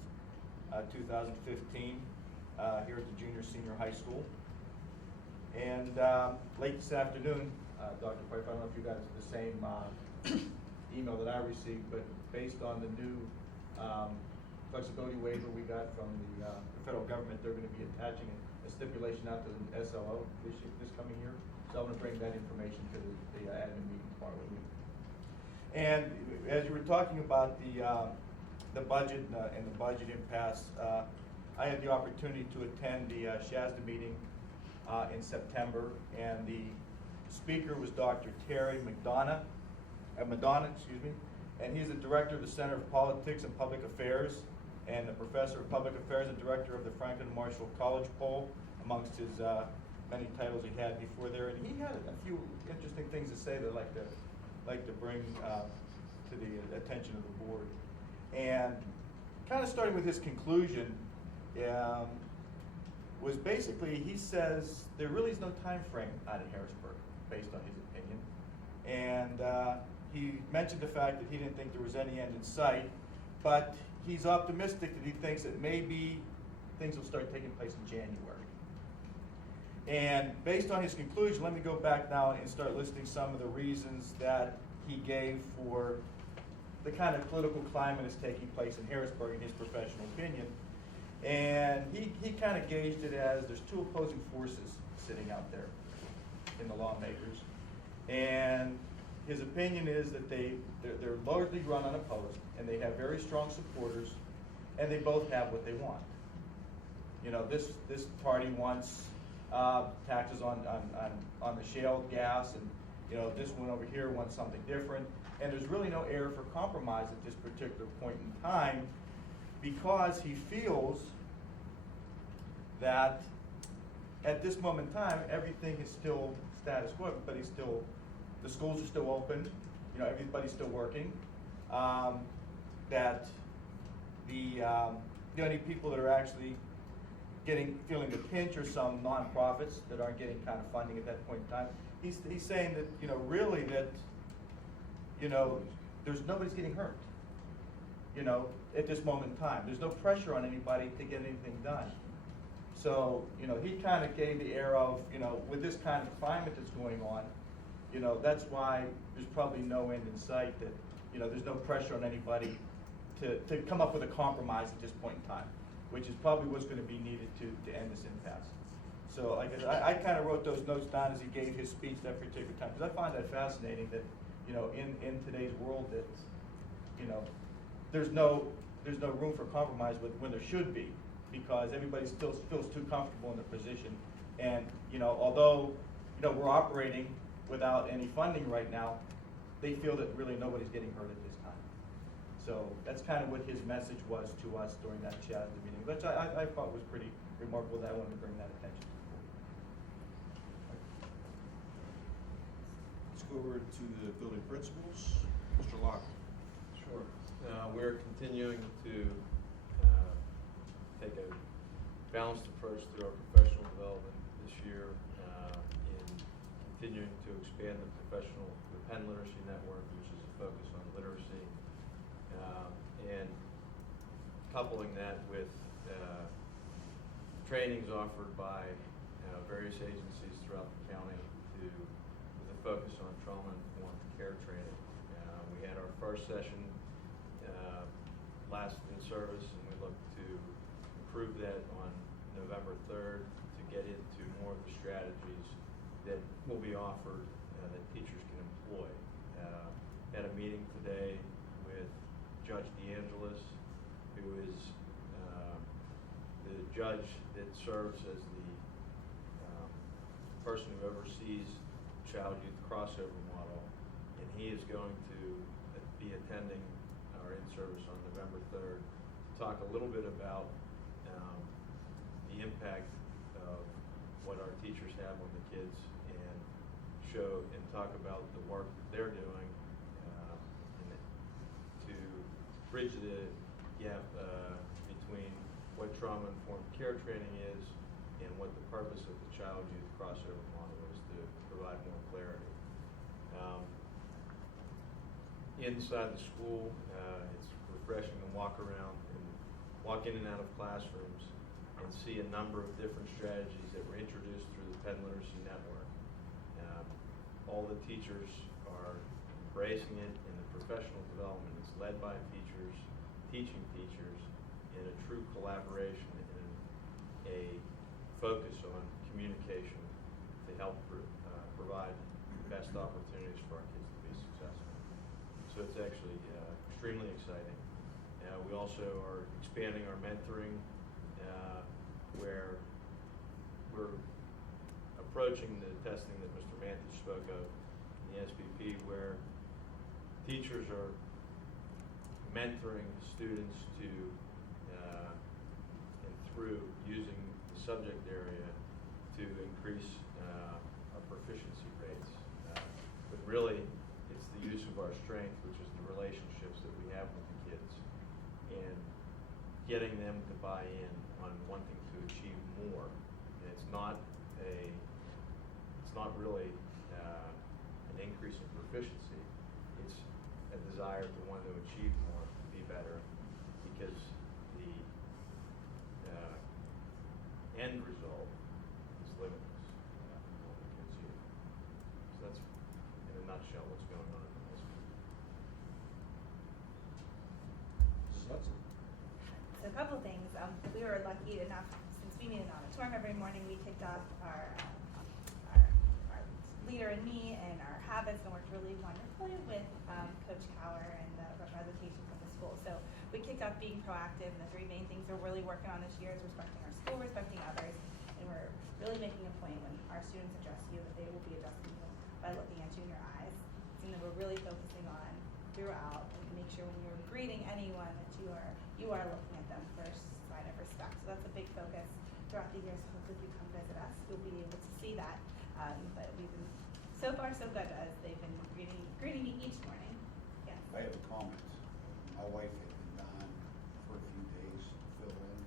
2015 here at the junior senior high school. And late this afternoon, Dr. Pfeiffer, I don't know if you guys have the same email that I received, but based on the new flexibility waiver we got from the federal government, they're going to be attaching a stipulation out to the SLO this coming year. So I'm going to bring that information to the admin meeting tomorrow with you. And as you were talking about the budget and the budget impasse, I had the opportunity to attend the SHASDA meeting in September, and the speaker was Dr. Terry Madonna, and he's the director of the Center of Politics and Public Affairs, and a professor of public affairs and director of the Franklin Marshall College Poll, amongst his many titles he had before there. And he had a few interesting things to say that I'd like to bring to the attention of the board. And kind of starting with his conclusion, was basically, he says there really is no time frame out of Harrisburg, based on his opinion. And he mentioned the fact that he didn't think there was any end in sight, but he's optimistic that he thinks that maybe things will start taking place in January. And based on his conclusion, let me go back now and start listing some of the reasons that he gave for the kind of political climate that's taking place in Harrisburg, in his professional opinion. And he kind of gauged it as there's two opposing forces sitting out there in the lawmakers. And his opinion is that they're largely run unopposed, and they have very strong supporters, and they both have what they want. You know, this party wants taxes on the shale gas, and you know, this one over here wants something different. And there's really no area for compromise at this particular point in time, because he feels that at this moment in time, everything is still status quo. Everybody's still, the schools are still open, you know, everybody's still working. That the only people that are actually feeling the pinch are some nonprofits that aren't getting kind of funding at that point in time. He's saying that, you know, really that, you know, nobody's getting hurt. you know, at this moment in time. There's no pressure on anybody to get anything done. So, you know, he kind of gave the air of, you know, with this kind of climate that's going on, you know, that's why there's probably no end in sight, that, you know, there's no pressure on anybody to come up with a compromise at this point in time, which is probably what's going to be needed to end this impasse. So like I kind of wrote those notes down as he gave his speech that particular time, because I find that fascinating that, you know, in today's world that, you know, there's no room for compromise when there should be, because everybody still feels too comfortable in their position. And, you know, although, you know, we're operating without any funding right now, they feel that really nobody's getting hurt at this time. So that's kind of what his message was to us during that chat at the meeting, which I thought was pretty remarkable, that I wanted to bring that attention to. Let's go over to the building principals. Mr. Locke. Sure. We're continuing to take a balanced approach through our professional development this year in continuing to expand the Penn Literacy Network, which is a focus on literacy, and coupling that with trainings offered by various agencies throughout the county with a focus on trauma-informed care training. We had our first session last in service, and we look to improve that on November 3rd to get into more of the strategies that will be offered that teachers can employ. Had a meeting today with Judge DeAngelis, who is the judge that serves as the person who oversees child youth crossover model, and he is going to be attending our in-service on November 3rd to talk a little bit about the impact of what our teachers have on the kids, and show and talk about the work that they're doing to bridge the gap between what trauma-informed care training is and what the purpose of the child youth crossover model is, to provide more clarity. Inside the school, it's refreshing to walk around and walk in and out of classrooms and see a number of different strategies that were introduced through the Penn Literacy Network. All the teachers are embracing it, and the professional development is led by teachers, teaching teachers, in a true collaboration and a focus on communication to help provide the best opportunities for our kids to be successful. So it's actually extremely exciting. We also are expanding our mentoring, where we're approaching the testing that Mr. Mantich spoke of in the SBP, where teachers are mentoring students to and through using the subject area to increase our proficiency rates. But really, it's the use of our strength, which is the relationships that we have with the kids, and getting them to buy in on wanting to achieve more. And it's not really an increase in proficiency. It's a desire to want to achieve more, to be better, because the end result is limitless on the kids' youth. So that's, in a nutshell, what's going on in the high school. Mrs. Hudson. So a couple things. We were lucky enough, since we meet in an auditorium every morning, we kicked off our leader and me and our habits, and worked really wonderfully with Coach Cower and the representation from the school. So we kicked off being proactive, and the three main things we're really working on this year is respecting our school, respecting others, and we're really making a point when our students address you that they will be addressing you by looking at you in your eyes. Something that we're really focusing on throughout, and make sure when you're greeting anyone that you are looking at them first, sign of respect. So that's a big focus throughout the year. So hopefully if you come visit us, you'll be able to see that. But we've been so far so good as they've been greeting me each morning. Yes. I have a comment. My wife had been gone for a few days to fill in.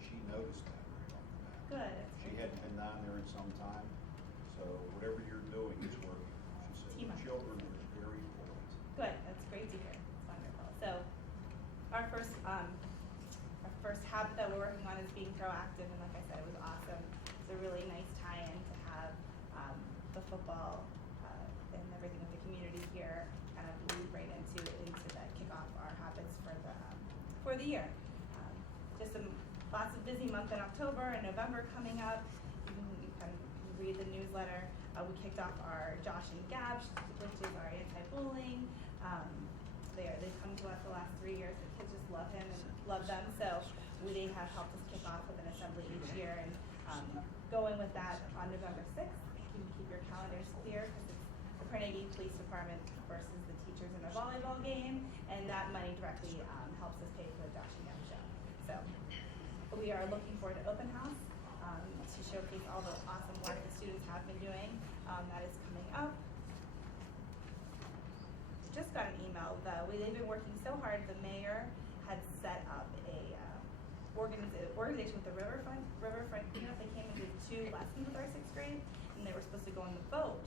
She noticed that right off the bat. Good. She hadn't been down there in some time, so whatever you're doing is working. She said Team the up. children are very important. Good. That's great to hear. It's wonderful. So for the year. Lots of busy month in October and November coming up. You can read the newsletter. We kicked off our Josh and Gab, which is our anti-bullying. They've come to us the last 3 years. The kids just love him and love them. So they have helped us kick off with an assembly each year. And going with that on November 6th, you can keep your calendars clear because it's the Carnegie Police Department versus the teachers in a volleyball game. And that money directly helps us pay for the Josh and Gab show. So we are looking forward to open house to showcase all the awesome work the students have been doing. That is coming up. Just got an email though. They've been working so hard. The mayor had set up a organization with the Riverfront cleanup. They came and did 2 lessons with our 6th grade, and they were supposed to go on the boat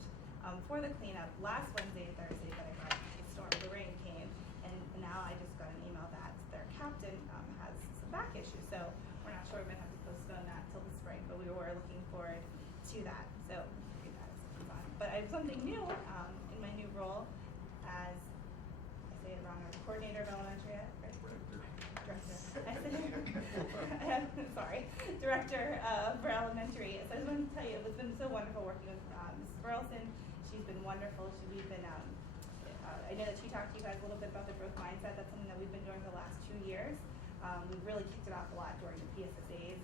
for the cleanup last Wednesday and Thursday, but I got the rain came, and now I just got an email that their captain has some back issues. So we're not sure we're gonna have to postpone that till the spring, but we were looking forward to that. So that's fun. But I have something new in my new role as, I say it wrong, coordinator of elementary, director. Sorry, director for elementary. So I just wanted to tell you, it's been so wonderful working with Mrs. Burleson. She's been wonderful. We've been, I know that she talked to you guys a little bit about the growth mindset. That's something that we've been doing for the last 2 years. We've really kicked it off a lot during the PSSAs.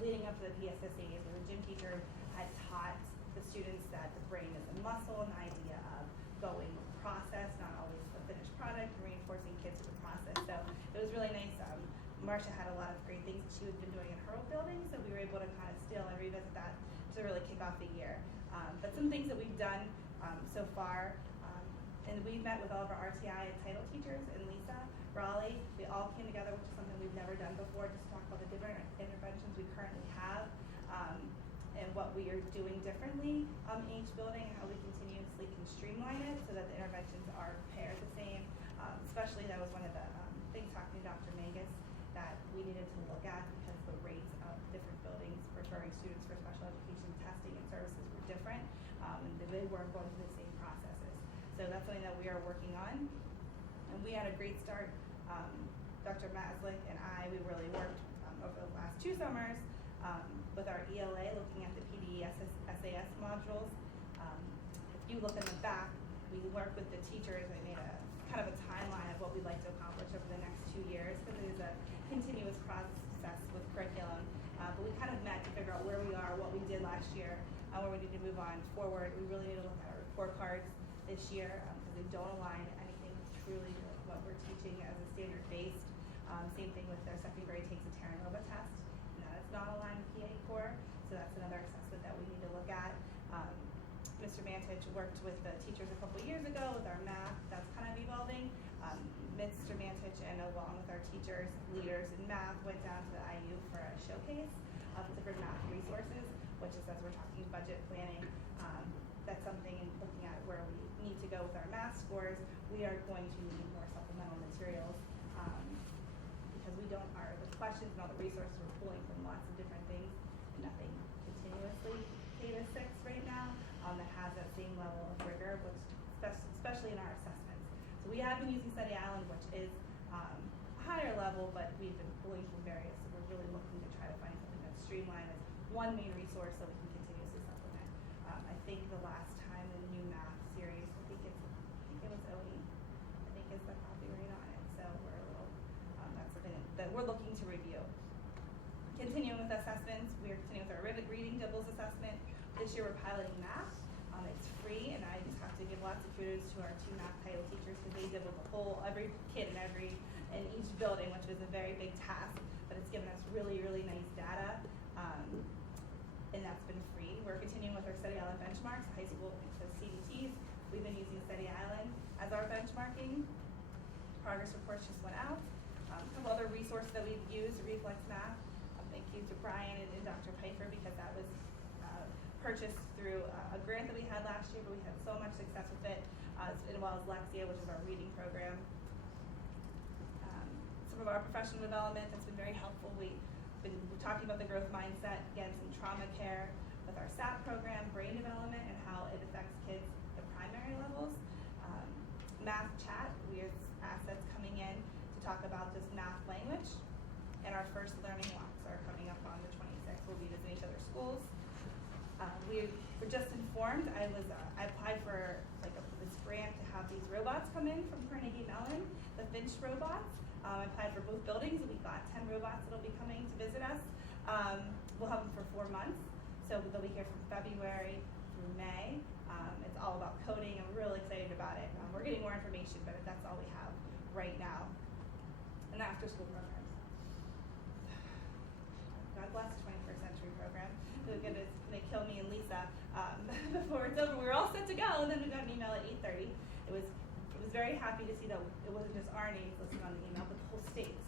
Leading up to the PSSAs, the gym teacher had taught the students that the brain is a muscle, and the idea of going with the process, not always the finished product, and reinforcing kids with the process. So it was really nice. Marcia had a lot of great things that she had been doing in her building, so we were able to kind of steal and revisit that to really kick off the year. But some things that we've done so far, and we met with all of our RTI and title teachers in Lisa, Raleigh. We all came together, which is something we've never done before, just to talk about the different interventions we currently have and what we are doing differently in each building, and how we continuously can streamline it so that the interventions are paired the same. Especially that was one of the things talking to Dr. Mangus that we needed to look at because the rates of different buildings referring students for special education testing and services were different, and they weren't going through the same processes. So that's something that we are working on. And we had a great start. Dr. Maslick and I, we really worked over the last 2 summers with our ELA, looking at the PDE SAS modules. If you look in the back, we worked with the teachers. I made a kind of a timeline of what we'd like to accomplish over the next 2 years, because it is a continuous process with curriculum. But we kind of met to figure out where we are, what we did last year, where we need to move on forward. We really need to look at our report cards this year because they don't align anything truly with what we're teaching as a standard based. Same thing with their second grade takes a Terranova test, and that is not aligned with PA core, so that's another assessment that we need to look at. Mr. Mantich worked with the teachers a couple years ago with our math. That's kind of evolving. Mr. Mantich and along with our teachers, leaders in math, went down to the IU for a showcase of different math resources, which is, as we're talking budget planning, that's something in looking at where we need to go with our math scores. We are going to need more supplemental materials because we don't, the questions and all the resources we're pulling from lots of different things, and nothing continuously K-6 right now that has that same level of rigor, which especially in our assessments. So we have been using Study Island, which is a higher level, but we've been pulling from various, so we're really looking to try to find something that's streamlined as one main resource so we can continuously supplement. I think the last time in the new math series, I think it was OE, I think is the copyright on it. So we're a little, that's something that we're looking to review. Continuing with assessments, we are continuing with our reading doubles assessment. This year we're piloting math. It's free, and I just have to give lots of kudos to our 2 math title teachers because they did with every kid in each building, which was a very big task, but it's given us really, really nice data, and that's been free. We're continuing with our Study Island benchmarks, high school, so CDTs. We've been using Study Island as our benchmarking. Progress reports just went out. A couple other resources that we've used, Reflex Math. Thank you to Brian and Dr. Piper because that was purchased through a grant that we had last year, but we had so much success with it, as well as Lexia, which is our reading program. Some of our professional development that's been very helpful. We've been talking about the growth mindset, again, some trauma care with our SAP program, brain development, and how it affects kids at primary levels. Math chat, we have assets coming in to talk about just math come in from Carnegie Mellon, the Finch robots. I applied for both buildings, and we got 10 robots that'll be coming to visit us. We'll have them for 4 months, so they'll be here from February through May. It's all about coding. I'm really excited about it. We're getting more information, but that's all we have right now. And the after-school programs. God bless the 21st century program. They're gonna kill me and Lisa before it's over. We were all set to go, and then we got an email at 8:30. It was very happy to see that it wasn't just our names listed on the email, but the whole state's,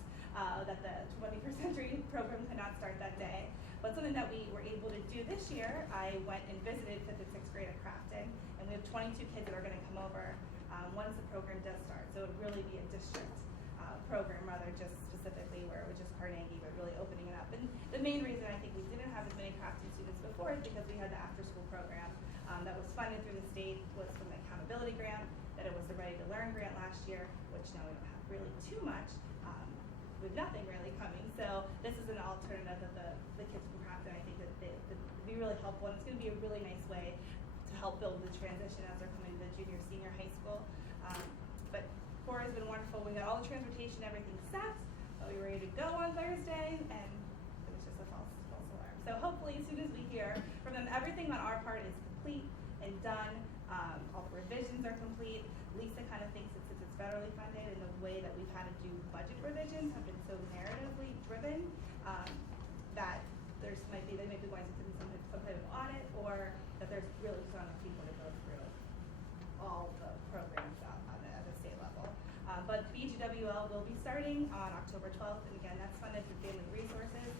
that the 21st century program could not start that day. But something that we were able to do this year, I went and visited 5th and 6th grade at Crafton, and we have 22 kids that are gonna come over once the program does start. So it would really be a district program rather just specifically where it was just Carnegie, but really opening it up. And the main reason I think we didn't have as many Crafton students before is because we had the after-school program that was funded through the state, was from the accountability grant, that it was the Ready to Learn grant last year, which now we don't have really too much, with nothing really coming. So this is an alternative that the kids from Crafton, I think that it'd be really helpful, and it's gonna be a really nice way to help build the transition as they're coming to the junior, senior high school. But Cora has been wonderful. We got all the transportation, everything set. We were ready to go on Thursday, and it was just a false alarm. So hopefully, as soon as we hear from them, everything on our part is complete and done. All the revisions are complete. Lisa kind of thinks that since it's federally funded and the way that we've had to do budget revisions have been so narratively driven, that they might be going to some type of audit, or that there's really just not enough people to go through all the programs at the state level. But BGWL will be starting on October 12th, and again, that's funded through Family Resources,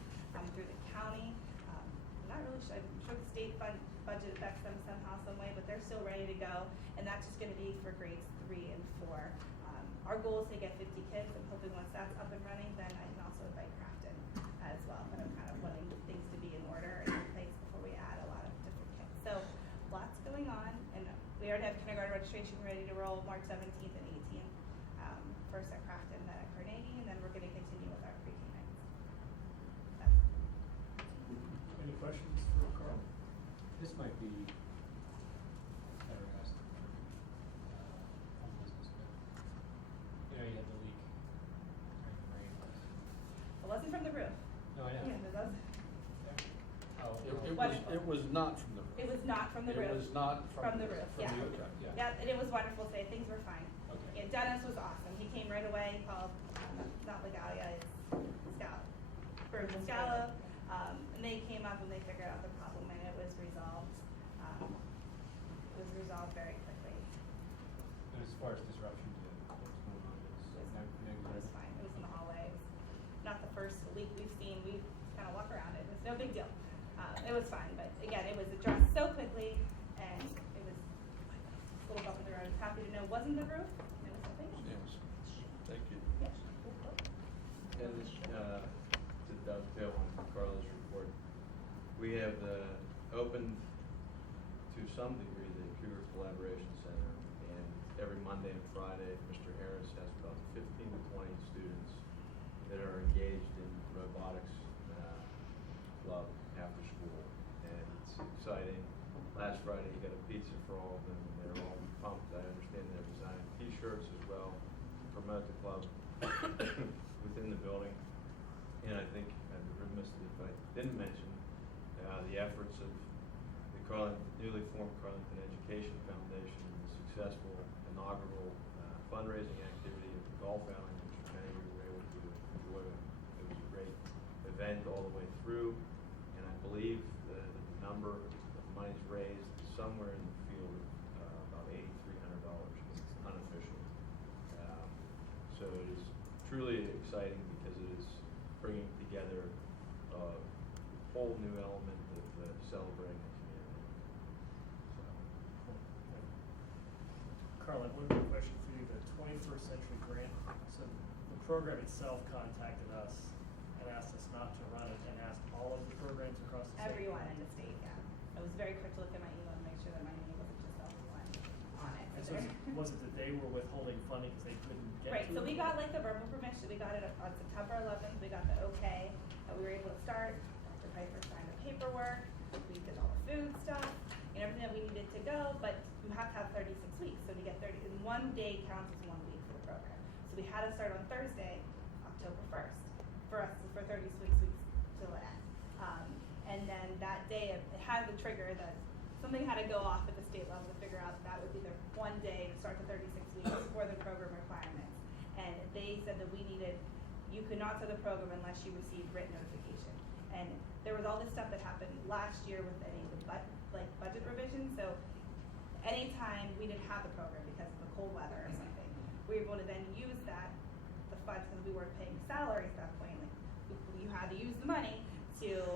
through the county. I'm not really sure, I'm sure the state budget affects them somehow, some way, but they're still ready to go, and that's just gonna be for grades 3 and 4. Our goal is to get 50 kids. I'm hoping once that's up and running, then I can also invite Crafton as well, but I'm kind of wanting things to be in order and in place before we add a lot of different kids. So lots going on, and we already have kindergarten registration ready to roll March 17th and 18th. First at Crafton, then at Carnegie, and then we're going to continue with our pre-K nights. Any questions for Carl? This might be better asked on business, but you know, you had the leak during the rain. It wasn't from the roof. No, I know. Yeah, it was. Oh, It was not from the roof. It was not from the roof. It was not from the roof. From Yeah. the roof, yeah. Yeah, and it was wonderful today. Things were fine. Okay. Yeah, Dennis was awesome. He came right away. He called not Legalia, it's Scala, and they came up and they figured out the problem, and it was resolved. It was resolved very quickly. And as far as disruption to what's going on, It was fine. It was in the hallway. It was not the first leak we've seen. We kind of walk around it. It was no big deal. It was fine, but again, it was addressed so quickly, and it was a little bump in the road. I was happy to know it wasn't the roof, and it was something else. Yes, thank you. Yeah. And to dovetail on Carla's report, we have opened to some degree the Cougar Collaboration Center, and every Monday and Friday, Mr. Harris has about 15 to 20 students that are engaged in robotics club after school, and it's exciting. Last Friday he got a pizza for all of them, and they're all pumped. I understand they're designing t-shirts as well to promote the club within the building. And I think I'd be remiss if I didn't mention the efforts of the newly formed Carlynton Education Foundation and the successful inaugural fundraising activity of the golf outing, which many of you were able to enjoy. It was a great event all the way through, and I believe the number of monies raised is somewhere in the field of about $8,300. It's unofficial. So it is truly exciting because it is bringing together a whole new element of celebrating the community. Carlin, one more question for you. The 21st Century Grant. So the program itself contacted us and asked us not to run it, and asked all of the programs across the state. Everyone in the state, yeah. I was very quick to look at my email to make sure that my name wasn't just the only one on it. And so was it that they were withholding funding because they couldn't get Right, to so it? we got like the verbal permission. We got it on September 11th. We got the okay that we were able to start. Dr. Piper signed the paperwork. We did all the food stuff and everything that we needed to go, but you have to have 36 weeks. So to get 30, and one day counts as one So we had to start on Thursday, October 1st, for 36 weeks till it end. And then that day, it had the trigger that something had to go off at the state level to figure out that would be the one day to start the 36 weeks for the program requirements. And they said that you could not start the program unless you received written notification. And there was all this stuff that happened last year with any of the budget revisions. So anytime we didn't have the program because of the cold weather or something, we were able to then use the funds, because we weren't paying salaries at that point. You had to use the money to,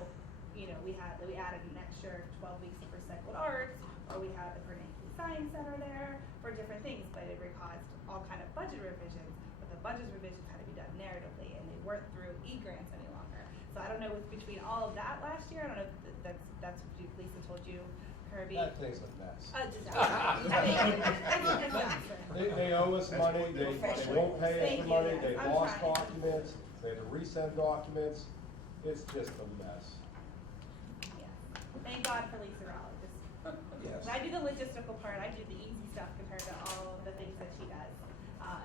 we added an extra 12 weeks of recycled arts, or we had the Carlynton Science Center there for different things, but it caused all kind of budget revisions. But the budget revisions had to be done narratively, and they weren't through e-grants any longer. So I don't know, between all of that last year, I don't know if that's what Lisa told you, Kirby. That thing's a mess. A disaster. I mean, it's a disaster. They owe us money, they won't pay us the money, they I'm lost trying. documents, they had to resend documents. It's just a mess. Yeah. Thank God for Lisa Rowley. Yes. I do the logistical part, I do the easy stuff compared to all of the things that she does,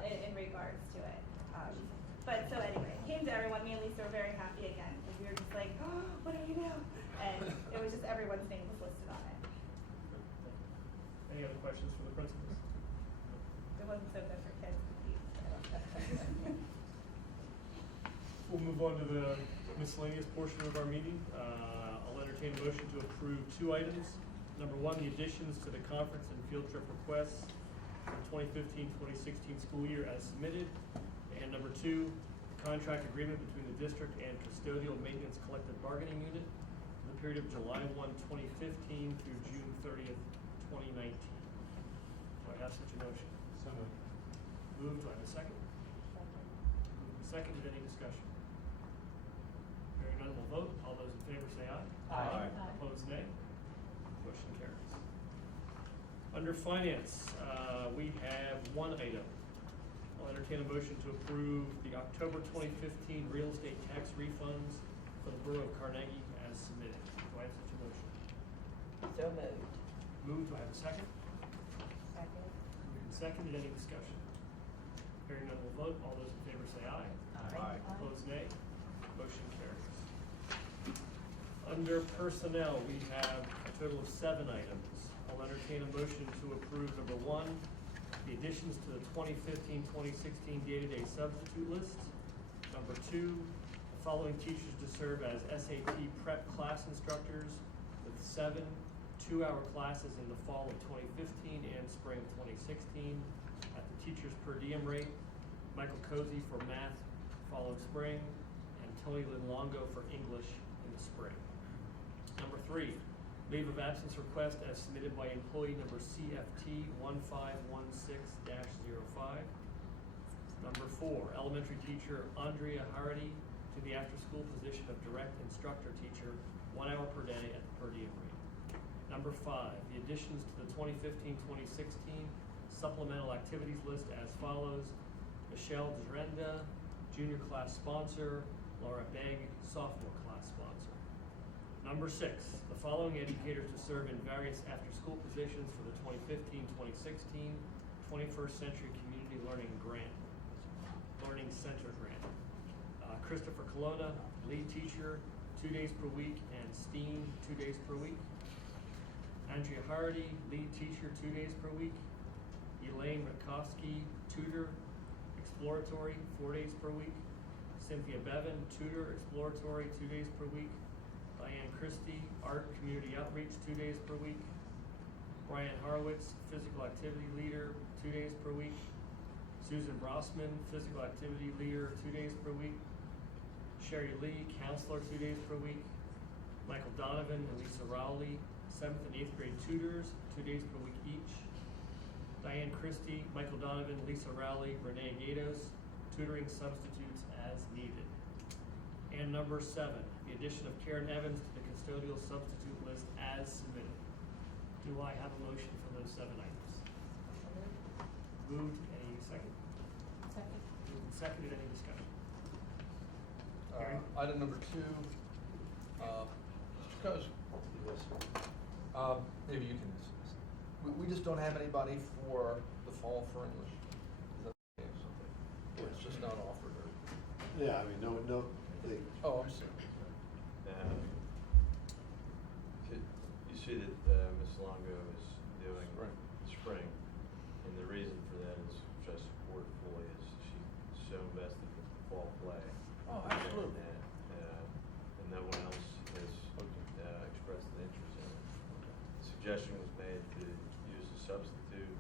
in regards to it. But so anyway, it came to everyone, me and Lisa were very happy again, because we were just like, oh, what do we do? And it was just everyone's name was listed on it. Any other questions for the principals? It wasn't so good for kids. We'll move on to the miscellaneous portion of our meeting. I'll entertain a motion to approve 2 items. Number 1, the additions to the conference and field trip requests for the 2015-2016 school year as submitted. And number 2, the contract agreement between the district and custodial maintenance collective bargaining unit for the period of July 1, 2015 through June 30th, 2019. Do I have such a motion? So moved. Moved. Do I have a second? Seconded. Any discussion? Hearing none, we'll vote. All those in favor say aye. Aye. Opposed, nay. Motion carries. Under finance, we have 1 item. I'll entertain a motion to approve the October 2015 real estate tax refunds for the Borough of Carnegie as submitted. Do I have such a motion? So moved. Moved. Do I have a second? Second. Moved and seconded. Any discussion? Hearing none, we'll vote. All those in favor say aye. Aye. Opposed, nay. Motion carries. Under personnel, we have a total of 7 items. I'll entertain a motion to approve number 1, the additions to the 2015-2016 day-to-day substitute list. Number 2, the following teachers to serve as SAT prep class instructors with 7 2-hour classes in the fall of 2015 and spring of 2016 at the teacher's per diem rate. Michael Cozy for math following spring, and Tony Linlongo for English in the spring. Number 3, leave of absence request as submitted by employee number CFT 1516-05. Number 4, elementary teacher Andrea Hardy to the after-school position of direct instructor teacher, 1 hour per day at the per diem rate. Number 5, the additions to the 2015-2016 supplemental activities list as follows: Michelle Drzenda, junior class sponsor; Laura Begg, sophomore class sponsor. Number 6, the following educators to serve in various after-school positions for the 2015-2016 21st Century Community Learning Center grant. Christopher Colonna, lead teacher, 2 days per week, and STEAM, 2 days per week. Andrea Hardy, lead teacher, 2 days per week. Elaine Rakowski, tutor, exploratory, 4 days per week. Cynthia Bevan, tutor, exploratory, 2 days per week. Diane Christie, art, community outreach, 2 days per week. Brian Horowitz, physical activity leader, 2 days per week. Susan Brossman, physical activity leader, 2 days per week. Sherry Lee, counselor, 2 days per week. Michael Donovan and Lisa Rowley, 7th and 8th grade tutors, 2 days per week each. Diane Christie, Michael Donovan, Lisa Rowley, Renee Gatos, tutoring substitutes as needed. And number 7, the addition of Karen Evans to the custodial substitute list as submitted. Do I have a motion for those 7 items? Moved. Any second? Second. Moved and seconded. Any discussion? Item number 2, because maybe you can, we just don't have anybody for the fall for English. Is that okay, something? it's just not offered, or? Yeah, I mean, no, they. Oh, I'm sorry. You see that Ms. Longo is doing spring, and the reason for that is, which I support fully, is she's so invested in fall play. Oh, absolutely. And that, and no one else has expressed an interest in it. The suggestion was made to use a substitute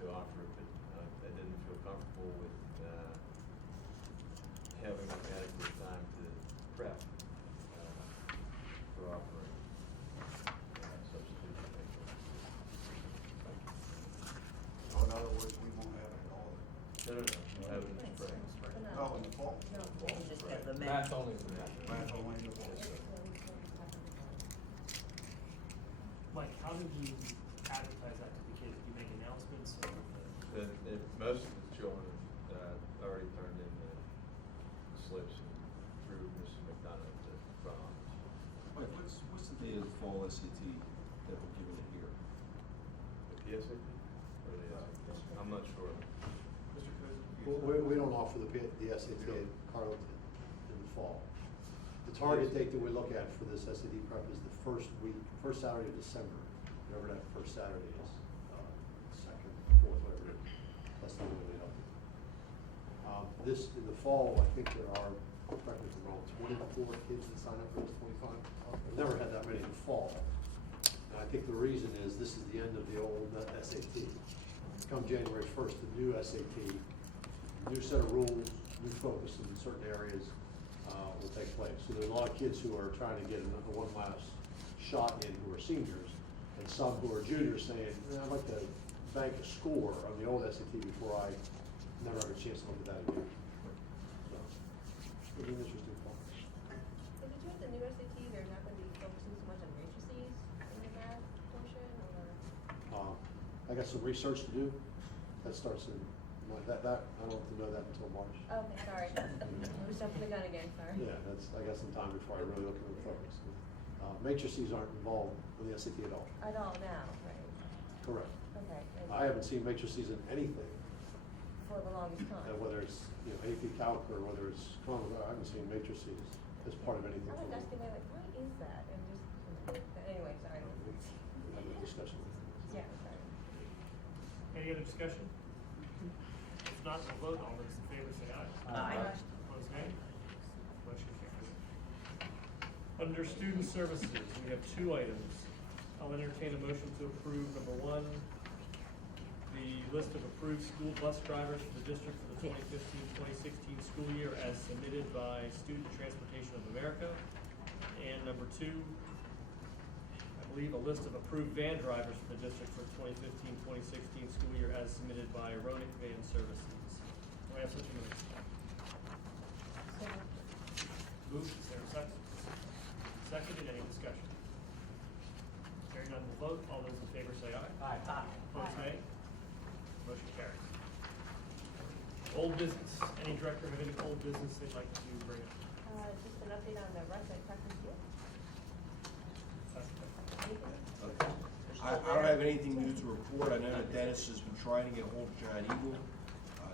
to offer it, but I didn't feel comfortable with having adequate time to prep for offering substitution. So in other words, we won't have it at all. No, we'll have it in the spring. Oh, in the fall? No, we just have the Math only. Math only in the fall. Yes, sir. Mike, how did you advertise that to the kids? Did you make announcements or? Most of the children already turned in the slips through Mrs. McDonough to front office. Wait, what's the date of the fall SAT that we're giving it here? The PSAT or the SAT? I'm not sure. Mr. Well, we don't offer the SAT at Carlynton in the fall. The target date that we look at for this SAT prep is the first Saturday of December, whatever that first Saturday is, second, fourth, whatever it is. That's the one we don't do. This, in the fall, I think there are, correct me if I'm wrong, 24 kids that sign up for this, 25. I've never had that many in the fall. And I think the reason is this is the end of the old SAT. Come January 1st, the new SAT, new set of rules, new focus in certain areas will take place. So there's a lot of kids who are trying to get another one last shot in who are seniors, and some who are juniors saying, I'd like to bank a score on the old SAT before I never have a chance to look at that again. So, it'll be an interesting fall. So did you have the new SAT, they're not gonna be focusing so much on matrices in the math portion, or? I got some research to do. That starts in, I don't have to know that until March. Okay, sorry, we're jumping the gun again, sorry. Yeah, I got some time before I really look at the focus. Matrices aren't involved with the SAT at all. At all now, right? Correct. Okay. I haven't seen matrices in anything, For the longest time. whether it's, AP Calc or whether it's Common, I haven't seen matrices as part of anything. I was asking, like, why is that? And just, anyway, sorry. We have a discussion. Yeah, sorry. Any other discussion? If not, we'll vote. All those in favor say aye. Aye. Opposed, nay. Motion carries. Under student services, we have two items. I'll entertain a motion to approve number one, the list of approved school bus drivers for the district for the 2015-2016 school year as submitted by Student Transportation of America. And number two, I believe a list of approved van drivers for the district for 2015-2016 school year as submitted by Ronick Van Services. Do I have such a move? Moved, is there a second? Seconded, any discussion? Hearing none, we'll vote. All those in favor say aye. Aye. Opposed, nay. Motion carries. Old business. Any director have any old business they'd like to bring up? Just an update on the wrestling practice field. Okay. I don't have anything new to report. I know that Dennis has been trying to get a hold of Giant Eagle.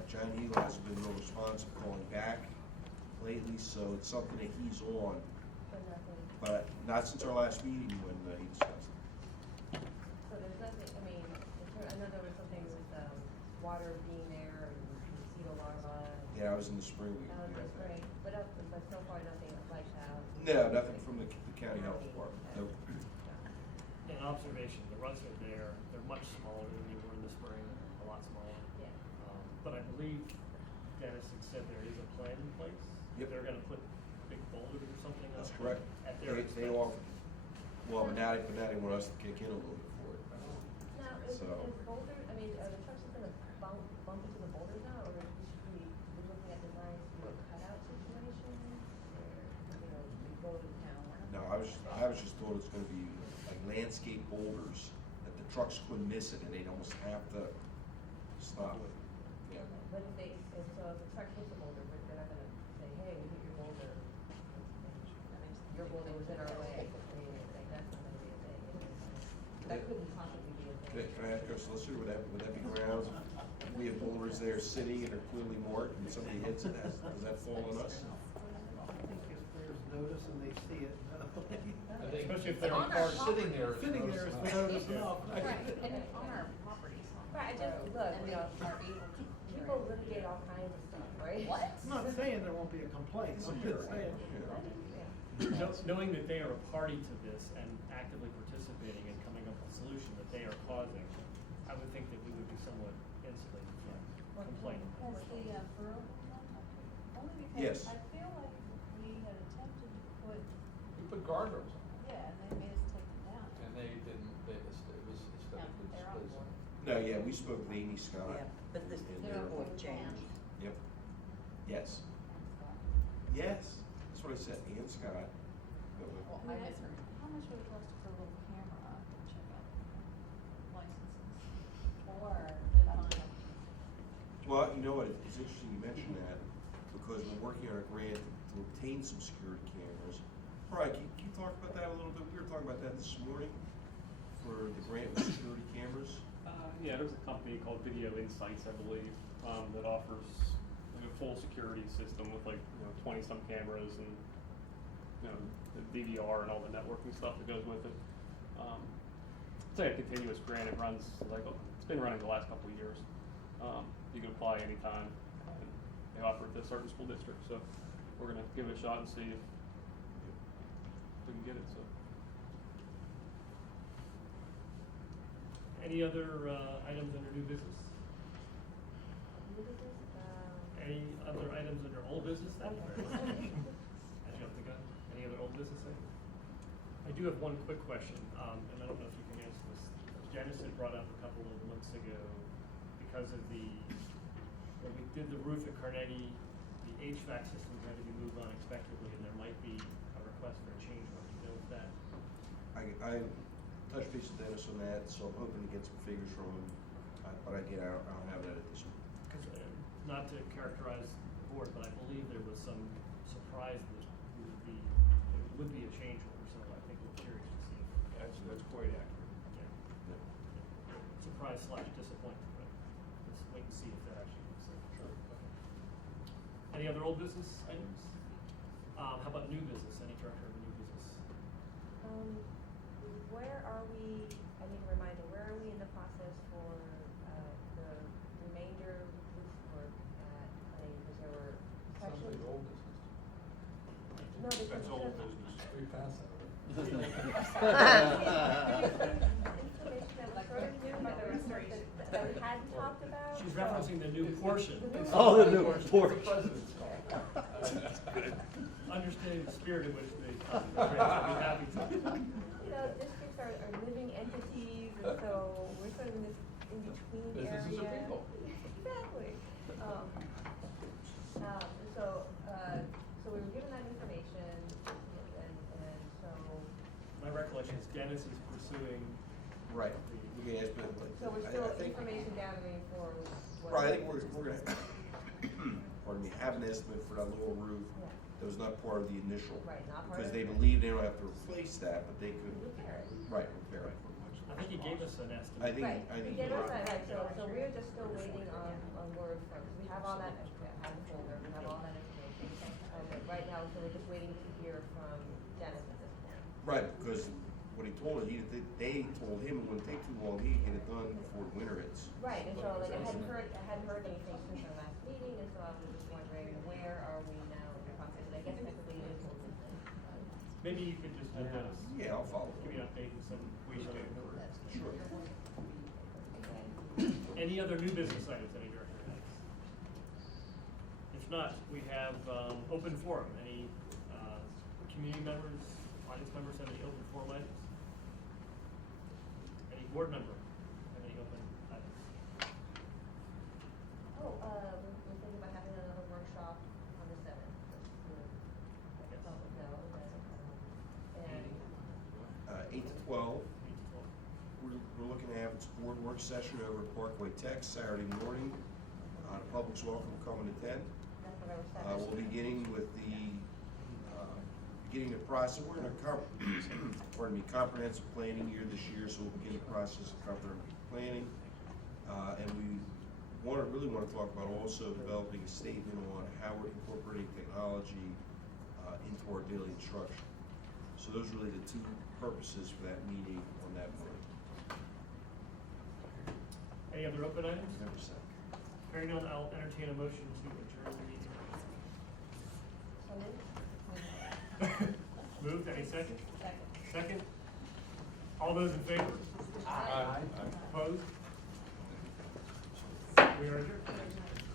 Giant Eagle hasn't been real responsive calling back lately, so it's something that he's on. But nothing. But not since our last meeting when he discussed it. So there's nothing, I mean, I know there was something with, water being there and mosquito larvae. Yeah, I was in the spring week. That was great, but so far nothing like that. No, nothing from the county health department. Nope. An observation, the ruts are there. They're much smaller than they were in the spring, a lot smaller. Yeah. But I believe Dennis had said there is a plan in place. Yep. They're gonna put big boulders or something up. That's correct. At their They expense. offer, well, but now they want us to kick in a little bit for it. Now, is boulder, I mean, are the trucks just gonna bump into the boulders now, or should we be looking at designs for cutout situations? Or, we go to town? No, I was just thought it's gonna be like landscape boulders that the trucks couldn't miss it and they'd almost have to stop it. Yeah. But if so if the truck hits a boulder, but they're not gonna say, hey, we hit your boulder. Your boulder was in our way. I mean, like, that's not gonna be a thing. That couldn't possibly be a thing. Can I ask our solicitor, would that be grounds? we have boulders there sitting and are clearly marked, and somebody hits it, does that fall on us? I think if there's notice and they see it. I think Especially if they're on our sitting there. it's Sitting there is notice notice enough. enough. Right, and it's on our property. Right, I just, So- look, and you they know, are able to. people litigate all kinds of stuff, right? What? I'm not saying there won't be a complaint, I'm just saying. Knowing that they are a party to this and actively participating and coming up with a solution that they are causing, I would think that we would be somewhat insulated from complaint. Has the borough done that? Only Yes. because I feel like we had attempted to put, We put guardrails on yeah, and they made us take them down. it, and they didn't, it was aesthetically they're on board. displeasing. No, yeah, we spoke with Amy Scott. Yeah, but this, and their they're- board changed. Yep. Yes. Yes, that's what I said, Ian Scott. Well, I I mean, misheard. how much would it cost to put a little camera up and check out licenses? Or fine? Well, you know what, it's interesting you mention that, because we're working on a grant to obtain some security cameras. Brian, can you talk about that a little bit? We were talking about that this morning, for the grant with security cameras. Yeah, there's a company called Video Insights, I believe, that offers like a full security system with 20-some cameras and, the DVR and all the networking stuff that goes with it. It's like a continuous grant. It runs it's been running the last couple of years. You can apply anytime, and they offer it to certain school districts. So we're gonna give it a shot and see if we can get it. So. Any other items under new business? Any other items under old business? Thank you very much. I jumped the gun. Any other old business items? I do have one quick question, and I don't know if you can answer this. Janice had brought up a couple of months ago, because of when we did the roof at Carnegie, the HVAC system had to be moved unexpectedly, and there might be a request for a change order. Do you know if that? I touched base with Dennis on that, so I'm hoping to get some figures from him, but I don't have that at this point. Because, not to characterize the board, but I believe there was some surprise that there would be a change order, so I think we're curious to see. That's quite accurate. Surprise / disappointment, but let's wait and see if that actually comes through. Sure. Okay. Any other old business items? How about new business? Any director of new business? Where are we, I need a reminder, where are we in the process for, the remainder roof work at, because there were Sounds sections. like old business. No, because That's instead old of- business. We passed that already. Information that was sort of new, but there was something that we hadn't talked about. She's referencing the new portion. Oh, the new portion. Understanding the spirit in which the grants will be happy to. You know, districts are living entities, and so we're sort of in this in-between area. Businesses are people. Exactly. So we were given that information, and so. My recollection is Dennis is pursuing. Right. We can ask, but So we're I still think, information gathering for what. right, I think we're gonna, pardon me, have an estimate for that lower roof. Yeah. That was not part of the initial. Right, not part Because of they it. believe they don't have to replace that, but they could. Repair it. Right, repair it. I think he gave us an estimate. I think. Right, I think we gave you're us that, right. right, so we're just still waiting on word from, we have all that, have the folder, we have all that information. But right now, so we're just waiting to hear from Dennis at this point. Right, because what he told us, they told him it wouldn't take too long, he could get it done before winter hits. Right, and so like I hadn't heard anything since our last meeting, and so I was just wondering, where are we now in the process? And I guess technically it is. Maybe you could just have Dennis. Yeah, I'll follow. Give you an update in some weeks. Sure. Any other new business items any director has? If not, we have open forum. Any community members, audience members have any open forum items? Any board member have any open items? Oh, we're thinking about having another workshop on the 7th, just to let the public know that, and. 8 to 12. We're looking to have its board work session over at Parkway Tech Saturday morning. The public's welcome to come and attend. That's what I was We'll be beginning with beginning the process. We're in a comprehensive planning year this year, so we'll begin the process of comprehensive planning. And we really wanna talk about also developing a statement on how we're incorporating technology into our daily instruction. So those are really the two purposes for that meeting on that morning. Any other open items? Never said. Hearing none, I'll entertain a motion to adjourn the meeting. Moved, any second? Second. All those in favor? Aye. Opposed? We are adjourned.